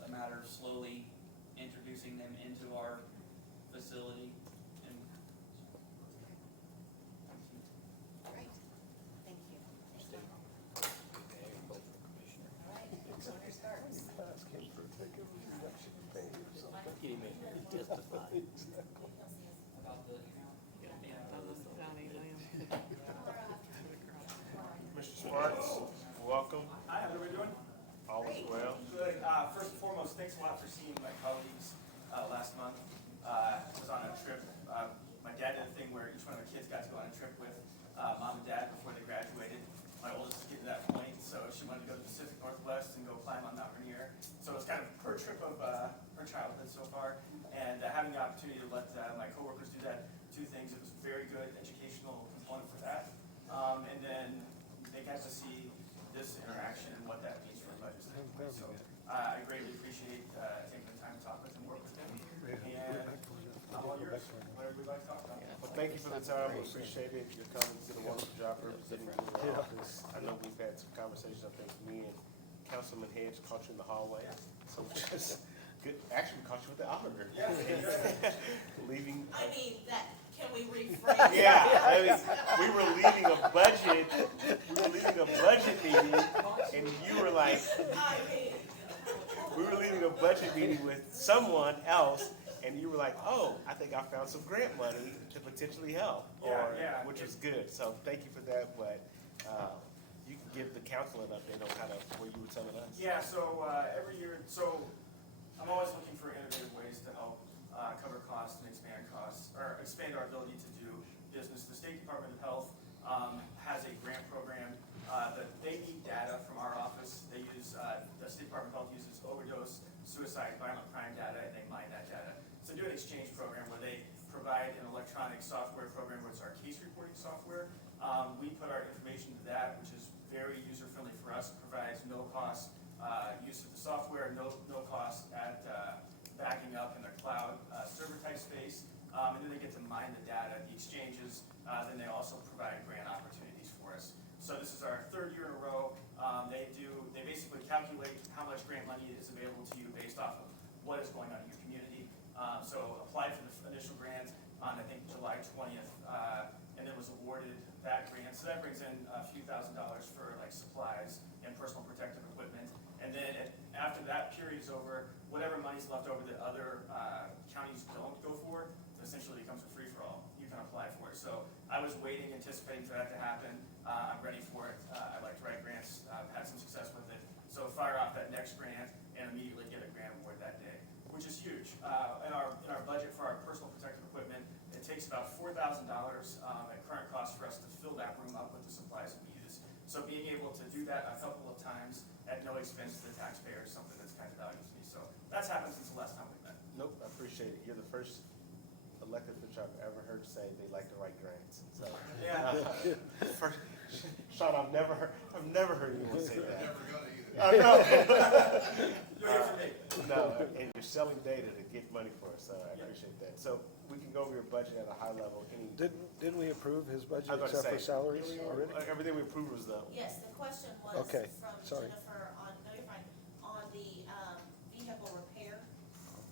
a matter of slowly introducing them into our facility and. Great, thank you. All right, owner starts. About the, Mr. Sparks, welcome. Hi, how are we doing? All is well. Good. First and foremost, thanks a lot for seeing my colleagues last month. I was on a trip. My dad did a thing where each one of the kids got to go on a trip with mom and dad before they graduated. My oldest is getting to that point, so she wanted to go to the Pacific Northwest and go climb on Mount Rainier. So it was kind of thank you for the time, we appreciate it, you're coming to the wonderful job representing the office. I know we've had some conversations, I think me and Councilman Hedge caught you in the hallway, so just, good, actually we caught you with the auditor. Leaving. I mean, that, can we rephrase? Yeah, I mean, we were leading a budget meeting, and you were like, I mean, we were leading a budget meeting with someone else, and you were like, oh, I think I found some grant money to potentially help, which was good, so thank you for that, but, you can give the council an update on kind of what you were telling us. Yeah, so, every year, so I'm always looking for innovative ways to help, cover costs and expand our ability to do business. The State Department of Health, has a grant program, that they need data from our office. They use, the State Department of Health uses overdose, suicide, violent crime data, and they mine that data. So do an exchange program where they provide an electronic software program, which is our case reporting software. We put our information to that, which is very user-friendly for us, provides no cost, use of the software, no cost at, backing up in the cloud, server type space. And then they get to mine the data, the exchanges, then they also provide grant opportunities for us. So this is our third year in a row. They basically calculate how much grant money is available to you based off of what is going on in your community. So applied for the initial grant on, I think, July 20th, and then was awarded that grant. So that brings in a few $1,000s for like supplies and personal protective equipment. And then after that period is over, whatever money's left over that other counties don't go for, essentially becomes a free-for-all. You can apply for it. So I was waiting, anticipating for that to happen. I'm ready for it. I like to write grants. I've had some success with it. So fire off that next grant and immediately get a grant award that day, which is huge. In our budget for our personal protective equipment, it takes about $4,000 at current cost for us to fill that room up with the supplies that we use. So being able to do that a couple of times at no expense to the taxpayer is something that's kind of valuable to me. So that's happened since the last time we met. Nope, I appreciate it. You're the first elected official I've ever heard say they like to write grants, so. Yeah. Sean, I've never heard anyone say that. Never gonna either. I know. You're here for me. No, and you're selling data to get money for us, so I appreciate that. So we can go over your budget at a high level. Didn't we approve his budget I was about to except for say, salaries already? Everything we approved was the, yes, the question was Okay, from sorry. Jennifer on, no, you're fine, on the, vehicle repair.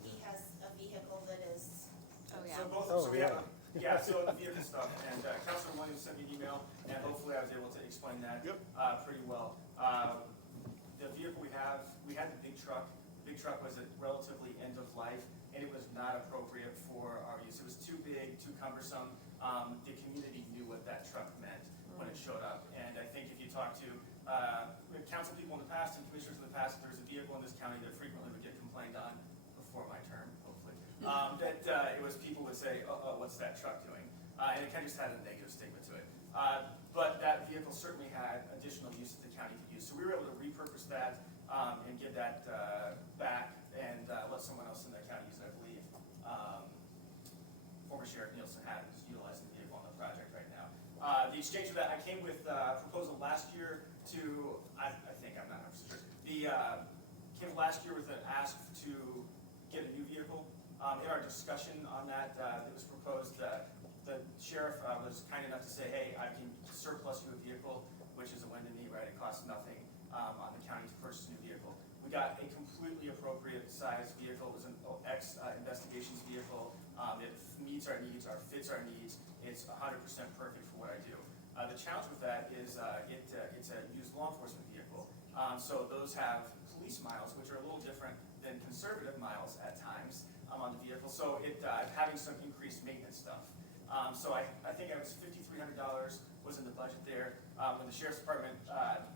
He has a vehicle that is, Oh, yeah. So both, Oh, so we have, yeah. so the vehicle stuff, and Councilor Williams sent me an email, and hopefully I was able to explain that pretty well. The vehicle we had the big truck. The big truck was at relatively end of life, and it was not appropriate for our use. It was too big, too cumbersome. The community knew what that truck meant when it showed up, and I think if you talk to council people in the past and commissioners in the past, there was a vehicle in this county that frequently would get complained on before my term, hopefully. It was people would say, what's that truck doing? And it kind of just had a negative statement to it. But that vehicle certainly had additional use that the county could use. So we were able to repurpose that and give that back and let someone else in the county use it, I believe. Former Sheriff Nielsen had it, is utilizing the vehicle on the project right now. The exchange of that, I came with a proposal last year to, I think, I'm not 100% sure. Came last year with an ask to get a new vehicle. In our discussion on that, it was proposed that the sheriff was kind enough to say, hey, I can surplus you a vehicle, which is a win to me, right? It costs nothing on the county to purchase a new vehicle. We got a completely appropriate size vehicle. It was an investigations vehicle. It meets our needs, fits our needs. It's 100% perfect for what I do. The challenge with that is it's a used law enforcement vehicle. So those have police miles, which are a little different than conservative miles at times on the vehicle. So having some increased maintenance stuff. So I think it was $5,300 was in the budget there. When the sheriff's department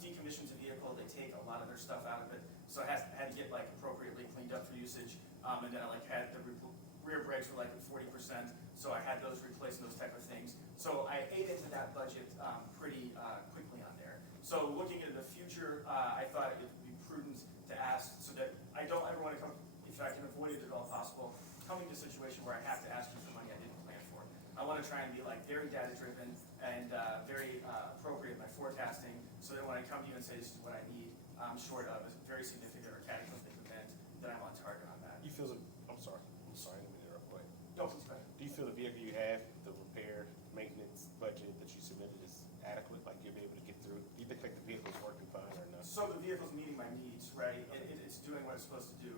decommissions a vehicle, they take a lot of their stuff out of it. So I had to get like appropriately cleaned up for usage. And then I had the rear brakes were like at 40%. So I had those replaced and those type of things. So I ate into that budget pretty quickly on there. So looking into the future, I thought it would be prudent to ask so that I don't ever want to come, if I can avoid it at all possible, coming to a situation where I have to ask you for money I didn't plan for. I want to try and be like very data driven and very appropriate in my forecasting so that when I come to you and say this is what I need, short of a very significant or cataclysmic event, that I'm on target on that. you feel, I'm sorry, I didn't mean to interrupt, go ahead. No, please go ahead. Do you feel the vehicle you have, the repair, supposed to do.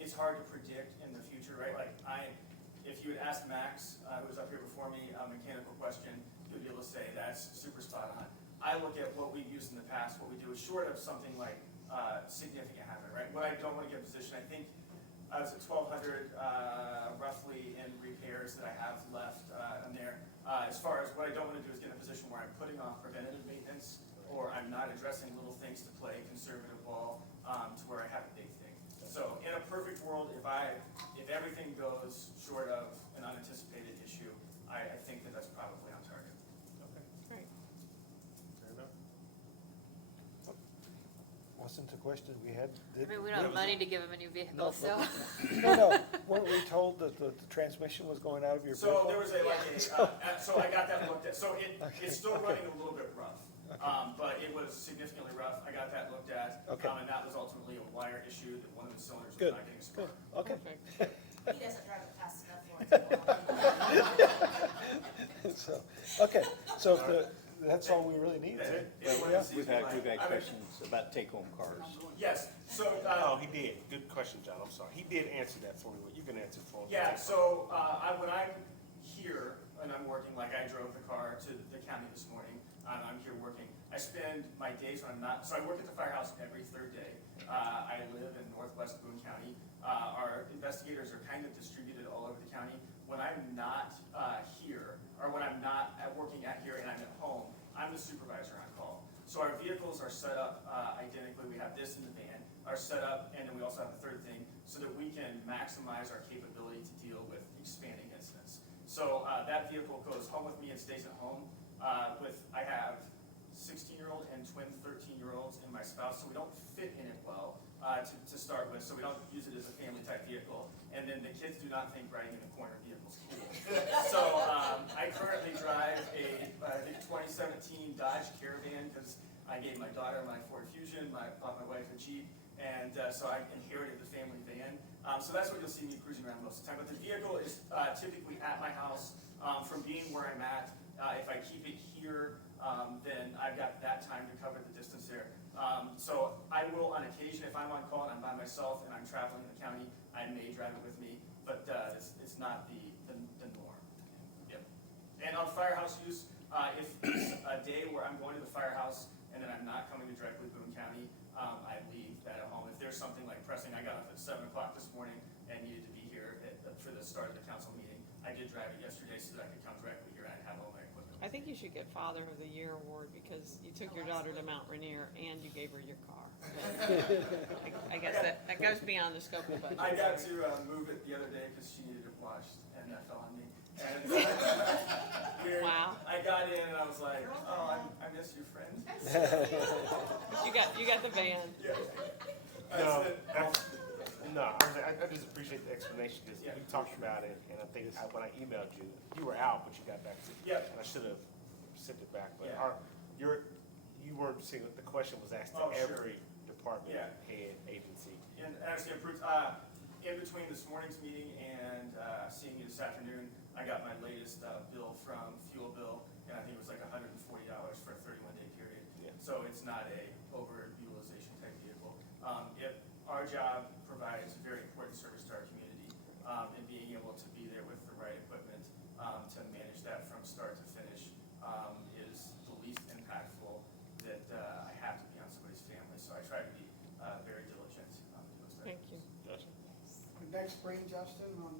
It's hard to predict in the future, right? Like if you had asked Max, who was up here before me, a mechanical question, he would be able to say that's super spot on. I look at what we've used in the past, what we do is short of something like significant hazard, right? What I don't want to get in position, I think I was at 1,200 roughly in repairs that I have left in there. As far as what I don't want to do is get in a position where I'm putting off preventative maintenance, or I'm not addressing little things to play conservative ball to where I have a big thing. So in a perfect world, if everything goes short of an unanticipated issue, I think that that's probably on target. Okay, Great. fair enough. Wasn't the question we had? I mean, we don't have money to give them a new vehicle, No, so. No, weren't we told that the transmission was going out of your vehicle? So there was so I got that looked at, so it's still running a little bit rough. But it was significantly rough, I got that looked at, Okay. and that was ultimately a wire issue, that one of the cylinders was Good, not getting good, sparked. okay. Perfect. He doesn't drive it fast enough for it. So that's all we really need. That's it. Yeah. We've had questions about take-home cars. Yes, so, Oh, he did. Good question, John. I'm sorry. He did answer that for me. You can answer it for him. yeah, so, when I'm here and I'm working, like I drove the car to the county this morning, I'm here working, I spend my days when I'm not, so I work at the firehouse every third day. I live in northwest Boone County. Our investigators are kind of distributed all over the county. When I'm not here, or when I'm not working at here and I'm at home, I'm the supervisor on call. So our vehicles are set up identically. We have this in the van, are set up, and then we also have a third thing, so that we can maximize our capability to deal with expanding incidents. So that vehicle goes home with me and stays at home. I have 16-year-old and twin 13-year-olds and my spouse, so we don't fit in it well to start with, so we don't use it as a family type vehicle. And then the kids do not think riding in the corner vehicle's cool. So I currently drive I think 2017 Dodge Caravan, because I gave my daughter my Ford Fusion, bought my wife a Jeep, and so I inherited the family van. So that's what you'll see me cruising around most of the time. But the vehicle is typically at my house. From being where I'm at, if I keep it here, then I've got that time to cover the distance there. So I will, on occasion, if I'm on call and I'm by myself and I'm traveling in the county, I may drive it with me, but it's not the norm. Yep. And on firehouse use, if it's a day where I'm going to the firehouse and then I'm not coming to directly Boone County, I leave that at home. If there's something like pressing, I got up at 7 o'clock this morning and needed to be here for the start of the council meeting. I did drive it yesterday so that I could come directly here and I'd have all my equipment. I think you should get Father of the Year award because you took your daughter to Mount Rainier and you gave her your car. I guess that goes beyond the scope of the budget. I got to move it the other day because she needed it washed and that fell on me. And Wow. I got in and I was like, oh, I miss you, friend. You got the van. Yeah. No, I just appreciate the explanation, because we talked about it, and I think when I emailed you, you were out, but you got back to me. Yeah. And I should have sent it back, but Yeah. you weren't seeing, the question was asked to Oh, sure. every department Yeah. head, agency. And actually, in between this morning's meeting and seeing you this afternoon, I got my latest bill from Fuel Bill, and I think it was like $140 for a 31-day period. Yeah. So it's not a over-utilization type vehicle. If our job provides a very important service to our community, and being able to be there with the right equipment to manage that from start to finish is the least impactful that I have to be on somebody's family. So I try to be very diligent on doing that. Thank you. Gotcha. Next spring, Justin, on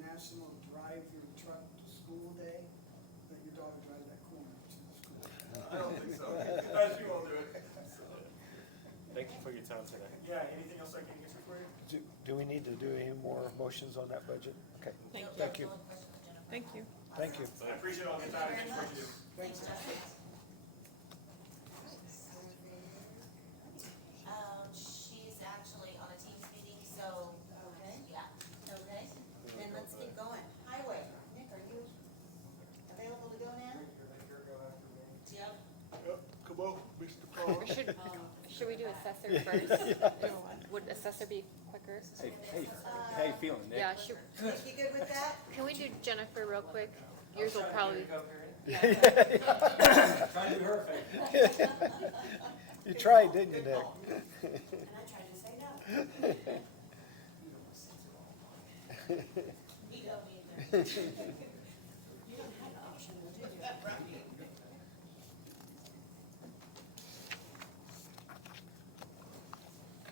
National Drive Your Truck to School Day, let your daughter drive that corner to the school. I don't think so. She won't do it. Thank you for your time today. Yeah, anything else I can answer for you? Do we need to do any more motions on that budget? Okay, Thank you. thank you, Thank you. thank you. I appreciate all the time and thanks for what you do. Thanks, Justin. She's actually on a Teams meeting, so, yeah, okay. Then let's keep going. Highway, Nick, are you available to go now? Yep. Yep, come on, Mr. Carr. Should we do assessor first? Would assessor be quicker? How you feeling, Nick? Yeah, Nick, you good with that? can we do Jennifer real quick? Yours will probably, Trying to do her favor. You tried, didn't you, Nick? We don't either. You don't have an option, do you?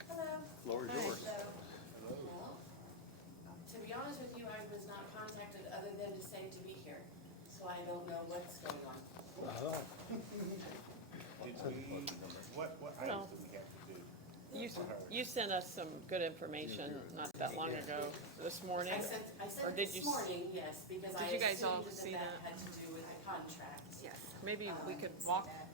Hello. Floor is Hi. yours. Well, to be honest with you, I was not contacted other than to say to be here, so I don't know what's going on. Oh, Did we, what items do we have to do? You sent us some good information not that long ago, this morning. I Or sent did this you morning, yes, because I did you guys all assumed see that that? that had to do with the contract. Yes. Maybe we could So walk, that-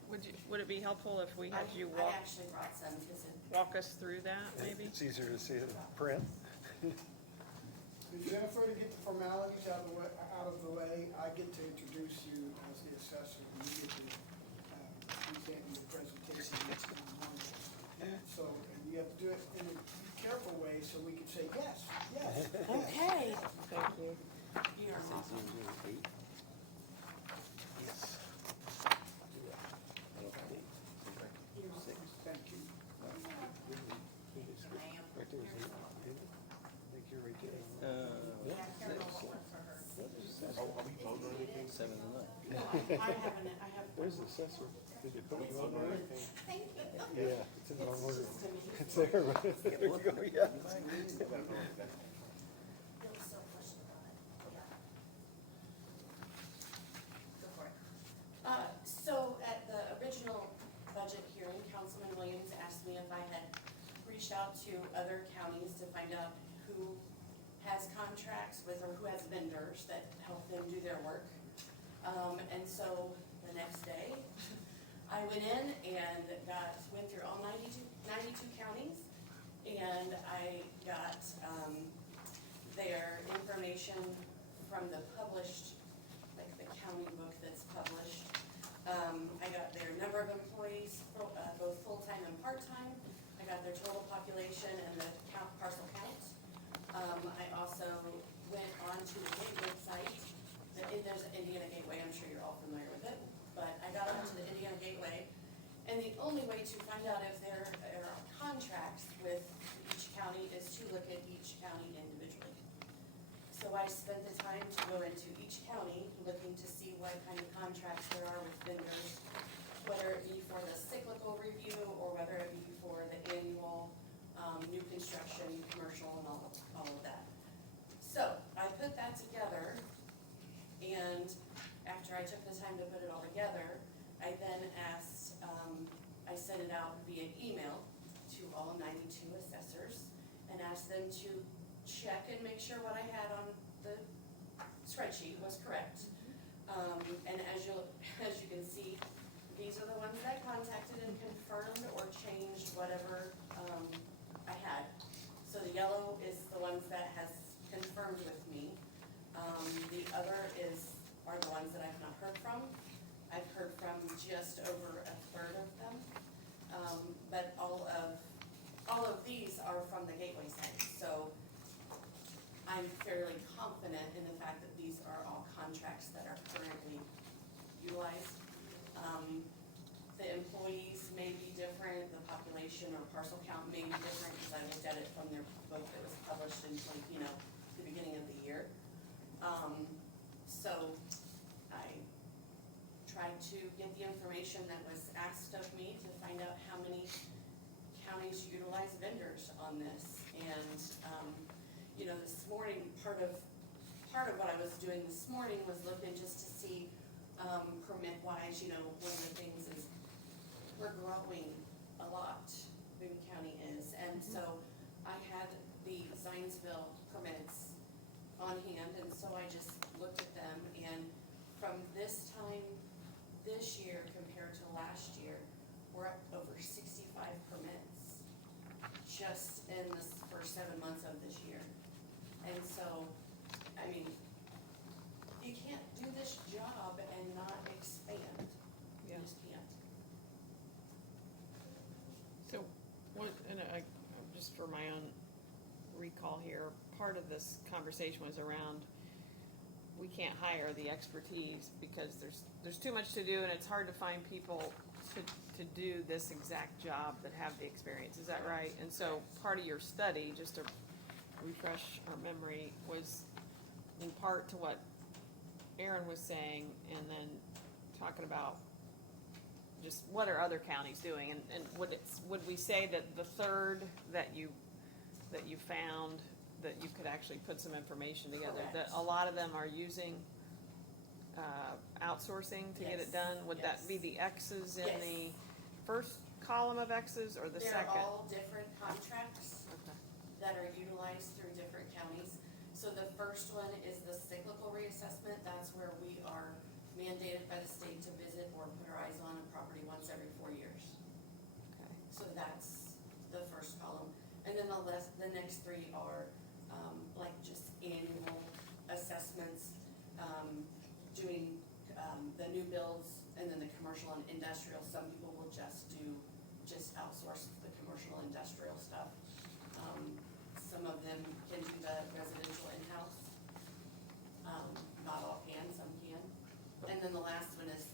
would it be helpful if we had you I walk, actually brought some, because it, walk us through that, maybe? it's easier to see it in print. Jennifer, to get the formalities out of the way, I get to introduce you as the assessor, and you get to, present your presentation next time. So, and you have to do it in a careful way, so we can say, yes, yes. Okay. Thank you. you are welcome. Thank you. Right there is eight, isn't it? I think you're right there. Oh, are we voting on anything? Seven to nine. I have. There's the assessor. Did you put it Voting on on there? anything? Thank you. Yeah, it's in the wrong order. Just a minute. It's there, right? There you go, yeah. I gotta vote on that. There was some question about it. Go for it. So at the original budget hearing, Councilman Williams asked me if I had reached out to other counties to find out who has contracts with, or who has vendors that help them do their work. And so the next day, I went in and went through all 92 counties, and I got, their information from the published, like the county book that's published. I got their number of employees, both full-time and part-time. I got their total population and the parcel count. I also went on to the Gateway site. There's an Indiana Gateway, I'm sure you're all familiar with it, but I got onto the Indiana Gateway, and the only way to find out if there are contracts with each county is to look at each county individually. So I spent the time to go into each county, looking to see what kind of contracts there are with vendors, whether it be for the cyclical review or whether it be for the annual, new construction, commercial, and all of that. So I put that together, and after I took the time to put it all together, I then asked, I sent it out via email to all 92 assessors and asked them to check and make sure what I had on the spreadsheet was correct. And as you can see, these are the ones that contacted and confirmed or changed whatever, I had. So the yellow is the ones that has confirmed with me. The other are the ones that I've not heard from. I've heard from just over a third of them. But all of these are from the Gateway site. So I'm fairly confident in the fact that these are all contracts that are currently utilized. The employees may be different, the population or parcel count may be different, because I looked at it from their book that was published in the beginning of the year. So I tried to get the information that was asked of me to find out how many counties utilize vendors on this. And, this morning, part of what I was doing this morning was looking just to see, permit-wise, one of the things is we're growing a lot, Boone County is. And so I had the Zionsville permits on hand, and so I just looked at them, and from this time this year compared to last year, we're up over 65 permits just in the first 7 months of this year. And so, I mean, you can't do this job and not expand. You Yeah. just can't. So, just for my own recall here, part of this conversation was around, we can't hire the expertise because there's too much to do, and it's hard to find people to do this exact job that have the experience, is that right? And so, part of your study, just to refresh our memory, was in part to what Aaron was saying, and then talking about just what are other counties doing, and would we say that the third that you found, that you could actually put some information together, that a lot of them are using outsourcing to get it Yes, done? Would that be yes. the X's in Yes. the first column of X's or the second? They're all different contracts Okay. that are utilized through different counties. So the first one is the cyclical reassessment. That's where we are mandated by the state to visit or put our eyes on a property once every 4 years. Okay. So that's the first column. And then the next three are, like just annual assessments, doing, the new builds, and then the commercial and industrial. Some people will just outsource the commercial industrial stuff. Some of them can do the residential in-house. Not all can, some can. And then the last one is,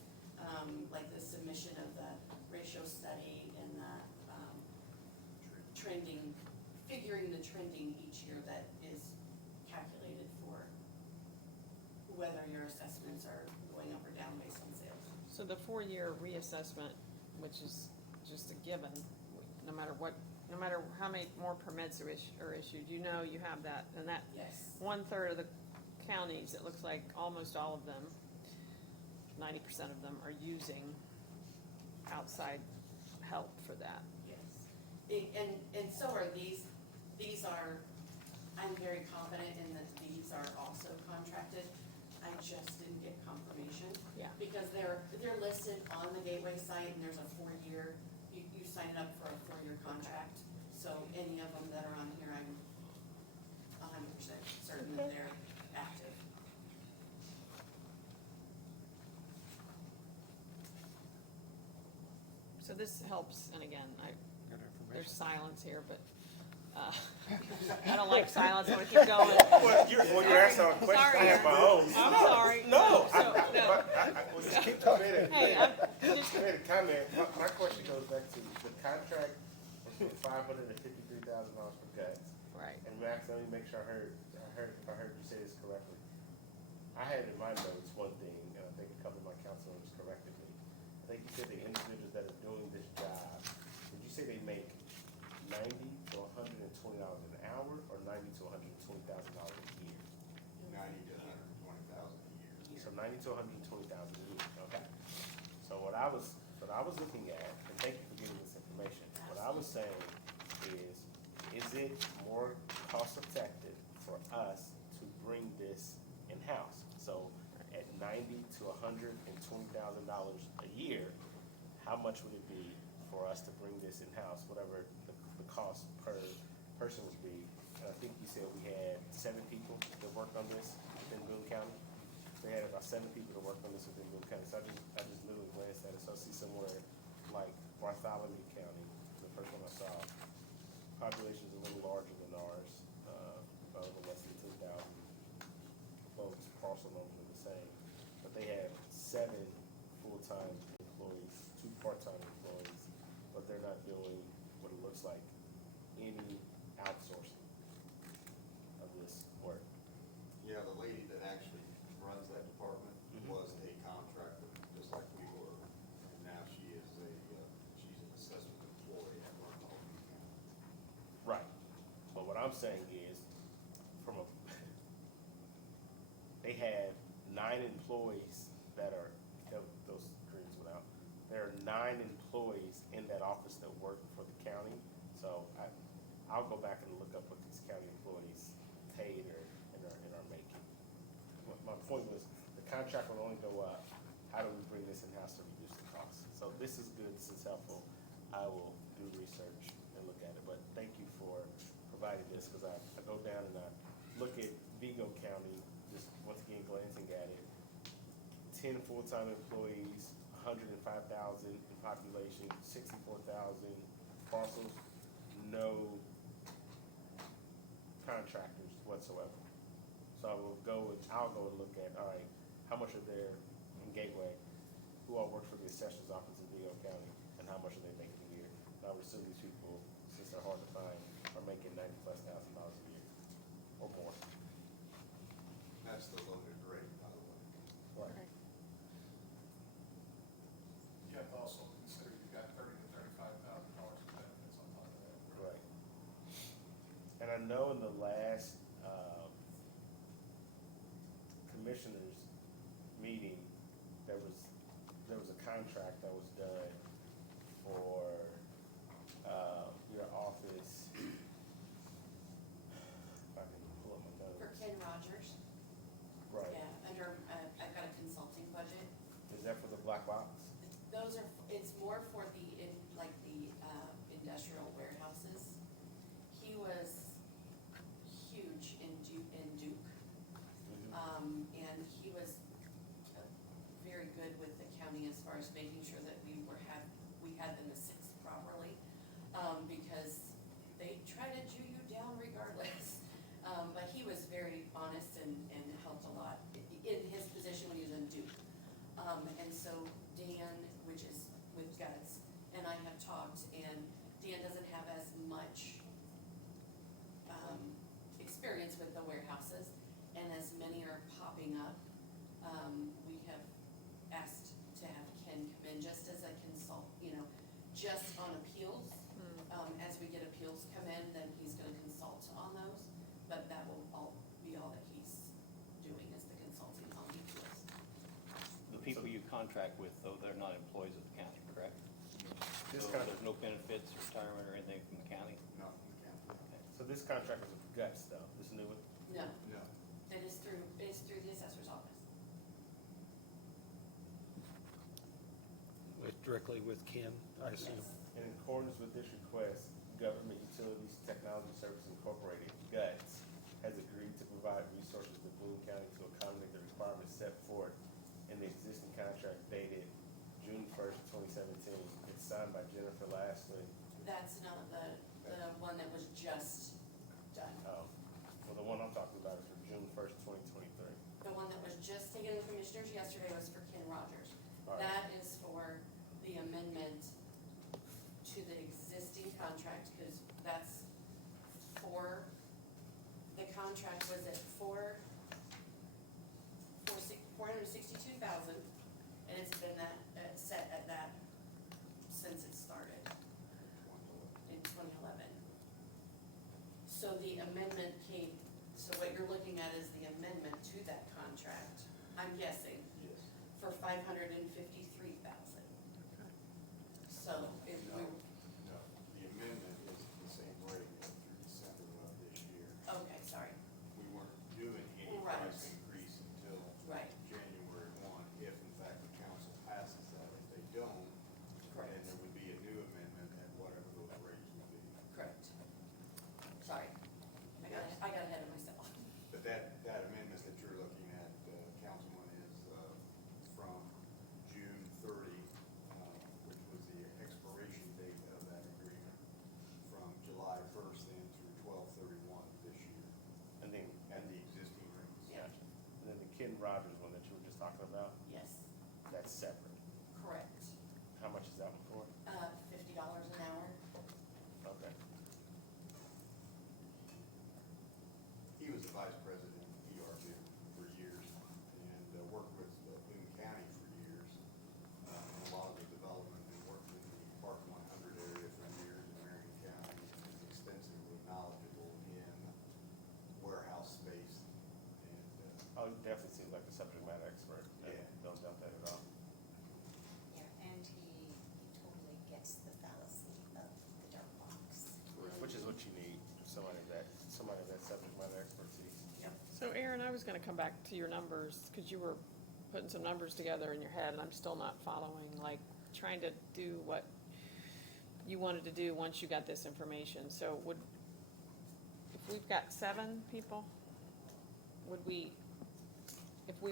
like the submission of the ratio study and the, trending, figuring the trending each year that is calculated for whether your assessments are going up or down based on sales. So the 4-year reassessment, which is just a given, no matter how many more permits are issued, you know you have that, and that Yes. 1/3 of the counties, it looks like almost all of them, 90% of them are using outside help for that. Yes. And so are these. These are, I'm very confident in that these are also contracted. I just didn't get confirmation. Yeah. Because they're listed on the Gateway site, and there's a 4-year, you sign up for a 4-year contract. So any of them that are on here, I'm 100% certain that they're active. So this helps, and again, there's silence here, but, I don't like silence, I wanna keep going. Well, you're asking a question, I Sorry. have my own. I'm sorry. No. So, no. Well, just keep talking. Hey, I'm just, I made a comment. My question goes back to the contract was for $553,000 for guts. right, And Max, let me make sure I heard you say this correctly. I had in my notes one thing, and I think a couple of my council members corrected me. I think you said the individuals that are doing this job, did you say they make $90 to $120 an hour, or $90 to $120,000 a year? 90 to 120,000 a year. So $90 to $120,000 a year, okay. So what I was looking at, and thank you for giving this information, what I was saying is it more cost effective for us to bring this in-house? So at $90 to $120,000 a year, how much would it be for us to bring this in-house, whatever the cost per person would be? And I think you said we had 7 people that worked on this within Boone County. They had about 7 people that worked on this within Boone County. So I just literally glanced at it. So I see somewhere like Bartholomew County, the first one I saw, population's a little larger than ours, about a little less than 10,000 folks, parcel numbers are the same. But they have 7 full-time employees, 2 part-time employees, but they're not doing what it looks like any outsourcing of this work. Yeah, the lady that actually runs that department was a contractor, just like we were. And now she's an assessment employee at Bartholomew County. Right. But what I'm saying is, they have 9 employees that are, those greens went out. There are 9 employees in that office that work for the county. So I'll go back and look up what these county employees paid and are making. My point was, the contract will only go up. How do we bring this in-house to reduce the cost? So this is good, this is helpful. I will do research and look at it, but thank you for providing this, because I go down and I look at Vigo County, just once again glancing at it. 10 full-time employees, 105,000 in population, 64,000 parcels, no contractors whatsoever. So I'll go and look at, all right, how much are there in Gateway, who all work for the assessor's office in Vigo County, and how much are they making a year? And I would assume these people, since they're hard to find, are making $90,000+ a year. know in the last, commissioners meeting, there was a contract that was done for, your office. If I can pull up my notes. For Ken Rogers, Right, yeah, under, I've got a consulting budget. is that for the black box? Those are, it's more for the, like the, industrial warehouses. He was huge in Duke. And he was very good with the county as far as making sure that we had them assessed properly. Because they try to Jew you down regardless. But he was very honest and helped a lot in his position when he was in Duke. And so Dan, which is with Guts, and I have talked, and Dan doesn't have as much experience with the warehouses, and as many are popping up, we have asked to have Ken come in just as a consult, just on appeals. As we get appeals come in, then he's gonna consult on those, but that will be all that he's doing is the consulting on the appeals. The people you contract with, though, they're not employees of the county, correct? This So kind of, there's no benefits, retirement, or anything from the county? Not from the county. so this contract was with Guts though, this new one? No, No. it is through the assessor's office. Directly with Ken, I assume. Yes. In accordance with this request, Government Utilities Technology Services Incorporated, GUTS, has agreed to provide resources to Boone County to accommodate the requirements set forth in the existing contract dated June 1st, 2017. It's signed by Jennifer Lastly. That's not the one that was just done. Well, the one I'm talking about is for June 1st, 2023. The one that was just taken to the commissioners yesterday was for Ken Rogers. All right. That is for the amendment to the existing contract, because that's the contract was at $462,000, and it's been set at that since it started in 2011. So the amendment came, so what you're looking at is the amendment to that contract, I'm guessing, Yes. for $553,000. So if No, we, no, the amendment is the same rate through December of this year. okay, sorry, We weren't doing any Right. price increase until right, January 1, if in fact the council passes that. If they don't, correct, then there would be a new amendment at whatever those rates would be. correct. Sorry, I got ahead of myself. But that amendment that you're looking at, Councilman, is from June 30, which was the expiration date of that agreement, from July 1st then through 12/31 this year, And then, at the existing rates. Yeah. and then the Ken Rogers one that you were just talking about, Yes, that's separate. correct. How much is that one for? $50 an hour. Okay. He was the vice president of ERB for years and worked with Boone County for years. A lot of the development and worked in the Park 100 area for years in Marion County. And is extensively knowledgeable in warehouse space and, Oh, he definitely seems like a subject matter expert. Yeah. Don't doubt that at all. Yeah, and he totally gets the fallacy of the dark box. Which is what you need, somebody that subject matter expertise. So Aaron, I was gonna come back to your numbers, cause you were putting some numbers together in your head, and I'm still not following, like, trying to do what you wanted to do once you got this information. So if we've got 7 people, if we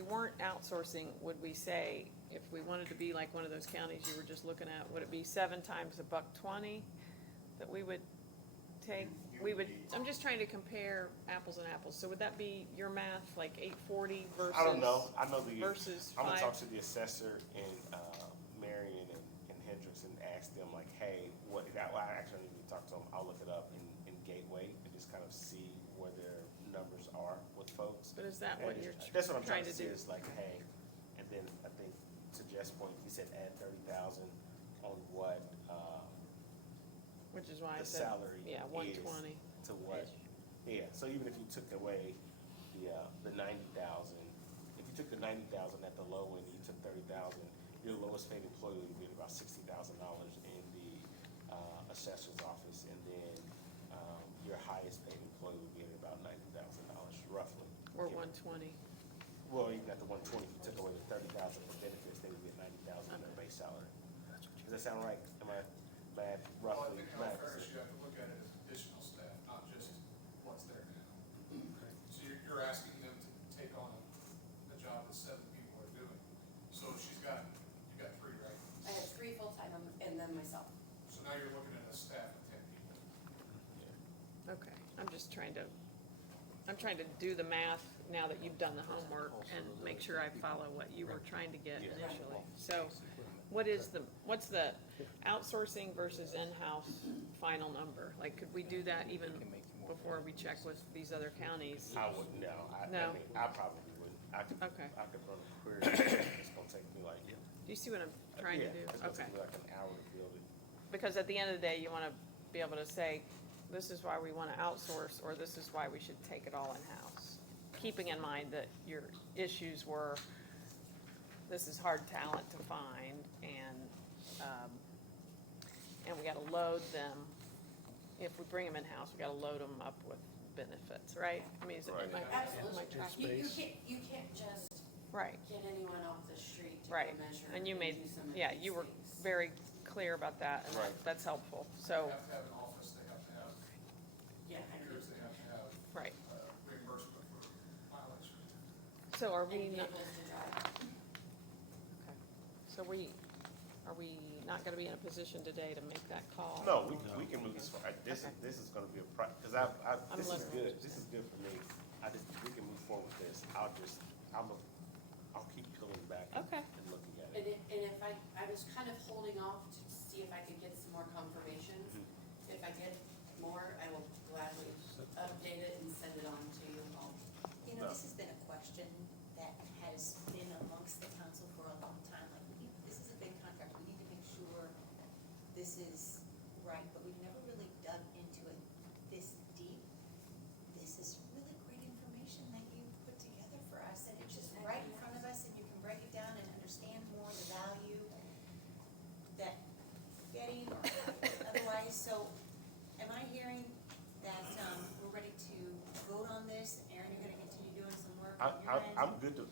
weren't outsourcing, would we say, if we wanted to be like one of those counties you were just looking at, would it be 7 times $1.20 that we would take? I'm just trying to compare apples and apples. So would that be your math, like 840 versus? I don't know, I know Versus I'm gonna 5? talk to the assessor in, Marion and Hendricks and ask them like, hey, well, I actually need to talk to them, I'll look it up in Gateway and just kind of see where their numbers are with folks. But is that what And you're that's what I'm trying to see do? is like, hey, and then I think to Jeff's point, he said add 30,000 on what, Which is why I the said, salary yeah, is 120. to what, -ish. so even if you took away the 90,000, if you took the 90,000 at the low end, you took 30,000, your lowest paid employee would be about $60,000 in the assessor's office, and then your highest paid employee would be at about $90,000 roughly. Or 120. Well, even at the 120, if you took away the 30,000 for benefits, they would be at 90,000 in their base salary. Does that sound right? Am I math Well, I roughly? think in all fairness, you have to look at it as additional staff, not just what's there now. So you're asking them to take on a job that 7 people are doing. So you've got 3, right? I have 3 full-time and then myself. So now you're looking at a staff of 10 people. Okay, I'm trying to do the math now that you've done the homework and make sure I follow what you were trying to get initially. So what's the outsourcing versus in-house final number? Like, could we do that even before we check with these other counties? I wouldn't, no. I No. mean, I probably wouldn't. Okay. I could run a query, it's gonna take me like. Do you see what I'm trying to do? Yeah, it's gonna Okay. take me like an hour to build it. Because at the end of the day, you wanna be able to say, this is why we wanna outsource, or this is why we should take it all in-house. Keeping in mind that your issues were, this is hard talent to find, and we gotta load them. If we bring them in-house, we gotta load them up with benefits, right? I mean, is it, am I Absolutely. tracking? You can't just Right, get anyone off the street to right. go measure. And you made, do some of yeah, these you were things. very clear about that, and Right. that's helpful, They so, have to have an office, they have to have Yeah, I agree. computers, they have to have right. reimbursement for mileage. So are And we not, vehicles to drive. okay. So are we not gonna be in a position today to make that call? No, we can move this forward. This Okay. is gonna be a cause I'm this is looking. good. This is good for me. We can move forward with this. I'll keep peeling back Okay. and looking at And it. if I was kind of holding off to see if I could get some more confirmations. Mm-hmm. If I get more, I will gladly update it and send it on to you all. You know, this has been a question that has been amongst the council for a long time, like, this is a big contract, we need to make sure this is right, but we've never really dug into it this deep. This is really great information that you put together for us, and it's just right in front of us, and you can break it down and understand more the value that getting or otherwise, so am I hearing that, we're ready to vote on this? Aaron, you're gonna continue doing some work on your end?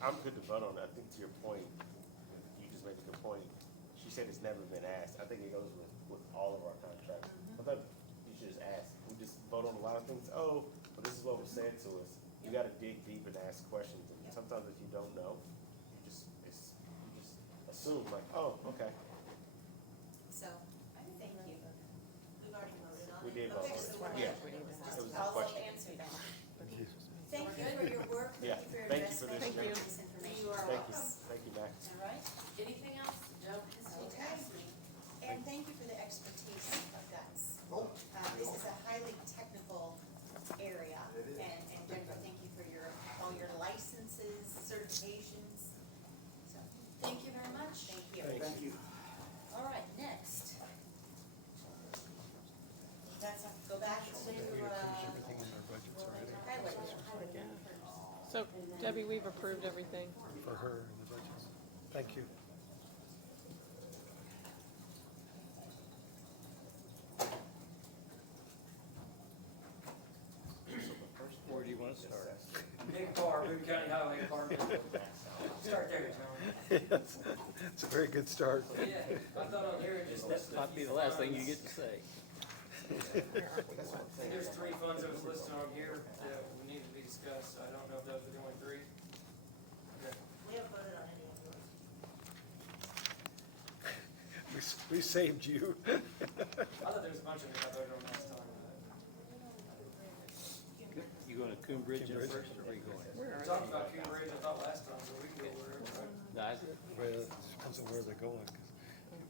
I'm good to vote on it. I think to your point, you just made a good point. She said it's never been asked. I think it goes with all of our contracts. Sometimes you should just ask. We just vote on a lot of things. Oh, but this is what was said to us. You gotta dig deep and ask questions. And Yep. sometimes if you don't know, you just assume like, oh, okay. So, thank you. We've already voted on it. We did vote Okay, on so it. we're Yeah. gonna It was just a follow question. answer that. Thank you for your work, Yeah, thank you for your thank you for investment this, in Max. this information. You are Thank you. welcome. Thank you, Max. All right, anything else? Don't hesitate to Okay. ask me. And thank you for the expertise of guts. This is a highly technical area, and Jennifer, thank you for all your licenses, certifications. So, Thank you very much. thank you. Thank you. All right, next. Go back to, highway. So Debbie, we've approved everything. For her in the budgets. Thank you. Where do you wanna start? Nick Barr, Boone County Highway Department. Start there, John. Yes, it's a very good start. Yeah, I thought on here it just listed. Might be the last thing you get to say. There's 3 funds that was listed on here that we need to be discussed, so I don't know if those are the only 3. Okay. We haven't voted on any of yours. We saved you. I thought there was a bunch of them I voted on last time. You going to Coon Bridge in Coon Bridge. first, or where you going? Where We are talked about Coon Bridge, I thought last time, but we can go wherever. Guys, Well, it depends on where they're going, 'cause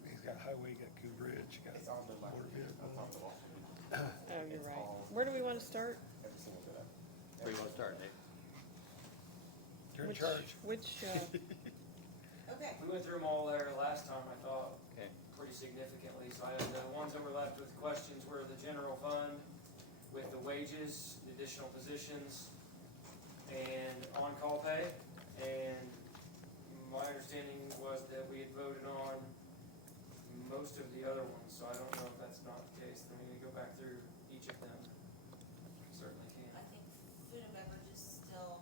he's got highway, you got Coon Bridge, you got It's all been like, motor vehicle. I'm talking about Oh, you're right. Where do we wanna start? every single bit of it. where you wanna start, Nick? You're in Which- charge. Which, Okay. We went through them all there last time, I thought, Okay. pretty significantly, so I have the ones that were left with questions were the general fund, with the wages, the additional positions, and on-call pay. And my understanding was that we had voted on most of the other ones, so I don't know if that's not the case. Then we need to go back through each of them. Certainly can. I think food and beverages still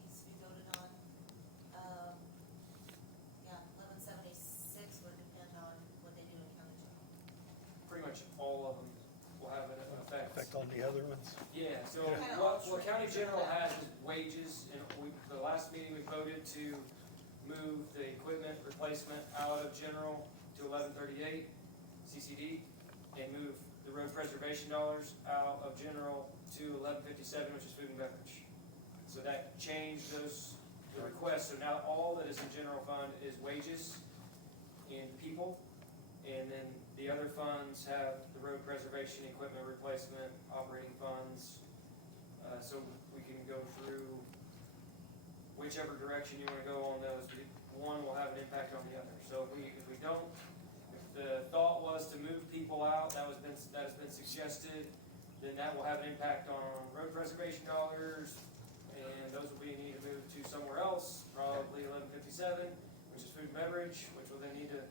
needs to be voted on. Yeah, 1176 would depend on what they do in county general. Pretty much all of them will have an effect. Effect on the other ones? Yeah, so Kinda what alternate. county general has is wages, and the last meeting we voted to move the equipment replacement out of general to 1138 CCD, and move the road preservation dollars out of general to 1157, which is food and beverage. So that changed the requests, so now all that is in general fund is wages and people, and then the other funds have the road preservation, equipment replacement, operating funds. So we can go through whichever direction you wanna go on those. One will have an impact on the other. So if we don't, if the thought was to move people out, that has been suggested, then that will have an impact on road preservation dollars, and those will be needed to move to somewhere else, probably 1157, which is food and beverage, which will then need to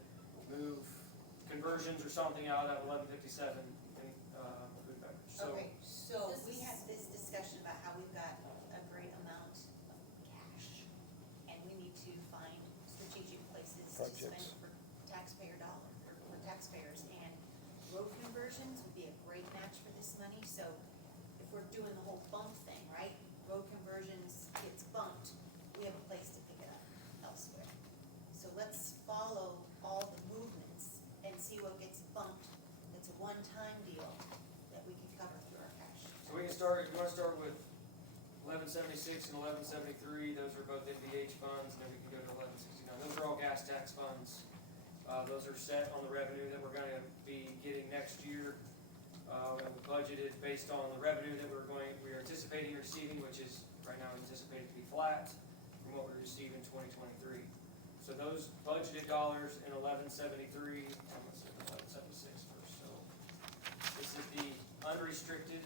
move conversions or something out of 1157 in food and beverage. So Okay, so we had this discussion about how we've got a great amount of cash, and we need to find strategic places to spend Projects. for taxpayer dollars, for taxpayers, and road conversions would be a great match for this money, so if we're doing the whole bump thing, right? Road conversions gets bumped, we have a place to pick it up elsewhere. So let's follow all the movements and see what gets bumped, that's a one-time deal that we can cover through our cash. So we can start, you wanna start with 1176 and 1173, those are both NVH funds, and then we can go to 1169. Those are all gas tax funds. Those are set on the revenue that we're gonna be getting next year. And we budgeted based on the revenue that we're anticipating receiving, which is right now anticipated to be flat from what we received in 2023. So those budgeted dollars in 1173, let's look at 1176 first. So this is the unrestricted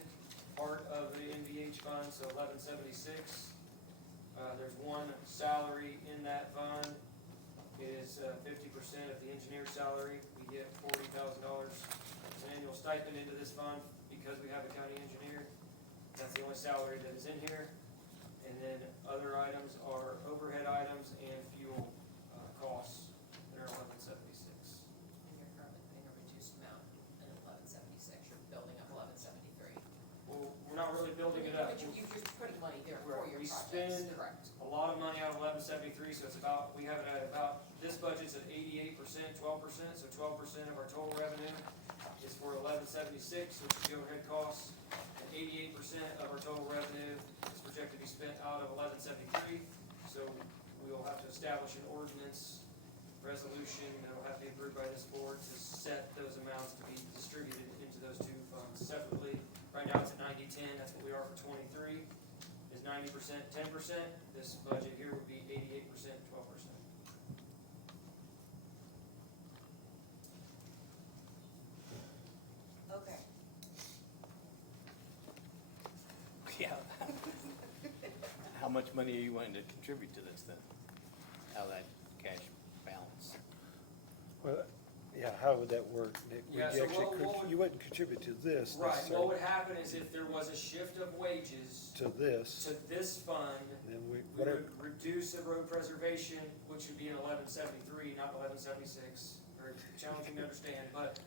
part of the NVH fund, so 1176. There's one salary in that fund. It is 50% of the engineer's salary. We get $40,000 as an annual stipend into this fund because we have a county engineer. That's the only salary that is in here. And then other items are overhead items and fuel costs that are 1176. And you're currently paying a reduced amount in 1176, you're building up 1173. Well, we're not really building it up. But you're just putting money there for Right, your we projects, spend- correct? A lot of money out of 1173, so it's about, we have it at about, this budget's at 88%, 12%, so 12% of our total revenue is for 1176, which is the overhead costs. And 88% of our total revenue is projected to be spent out of 1173. So we will have to establish an ordinance resolution that will have to be approved by this board to set those amounts to be distributed into those two funds separately. Right now it's at 90-10, that's what we are for 23. Is 90% 10%, this budget here would be 88% 12%. Okay. Yeah. How much money are you wanting to contribute to this then? Out of that cash balance? Well, yeah, how would that work, Nick? Would Yeah, you so actually what would- you wouldn't contribute to this Right, what necessarily, would happen is if there was a shift of wages to this, to this fund, then we whatever, would reduce the road preservation, which would be in 1173, not 1176. Very challenging to understand, but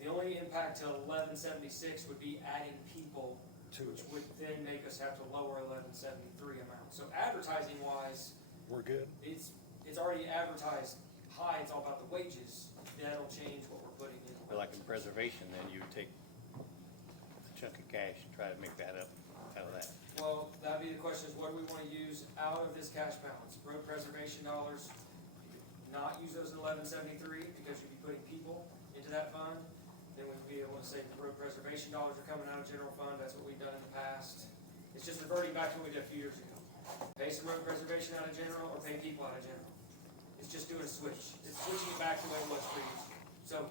the only impact to 1176 would be adding people, to, which would then make us have to lower 1173 amount. So advertising wise, we're good? it's already advertised high, it's all about the wages. That'll change what we're putting in. But like in preservation, then you would take a chunk of cash and try to make that up out of that. Well, that'd be the question is what do we wanna use out of this cash balance? Road preservation dollars, not use those in 1173 because you'd be putting people into that fund. Then we'd be able to say the road preservation dollars are coming out of general fund, that's what we've done in the past. It's just reverting back to what we did a few years ago. Pay some road preservation out of general or pay people out of general. It's just doing a switch. It's switching it back to the way it was previously. So,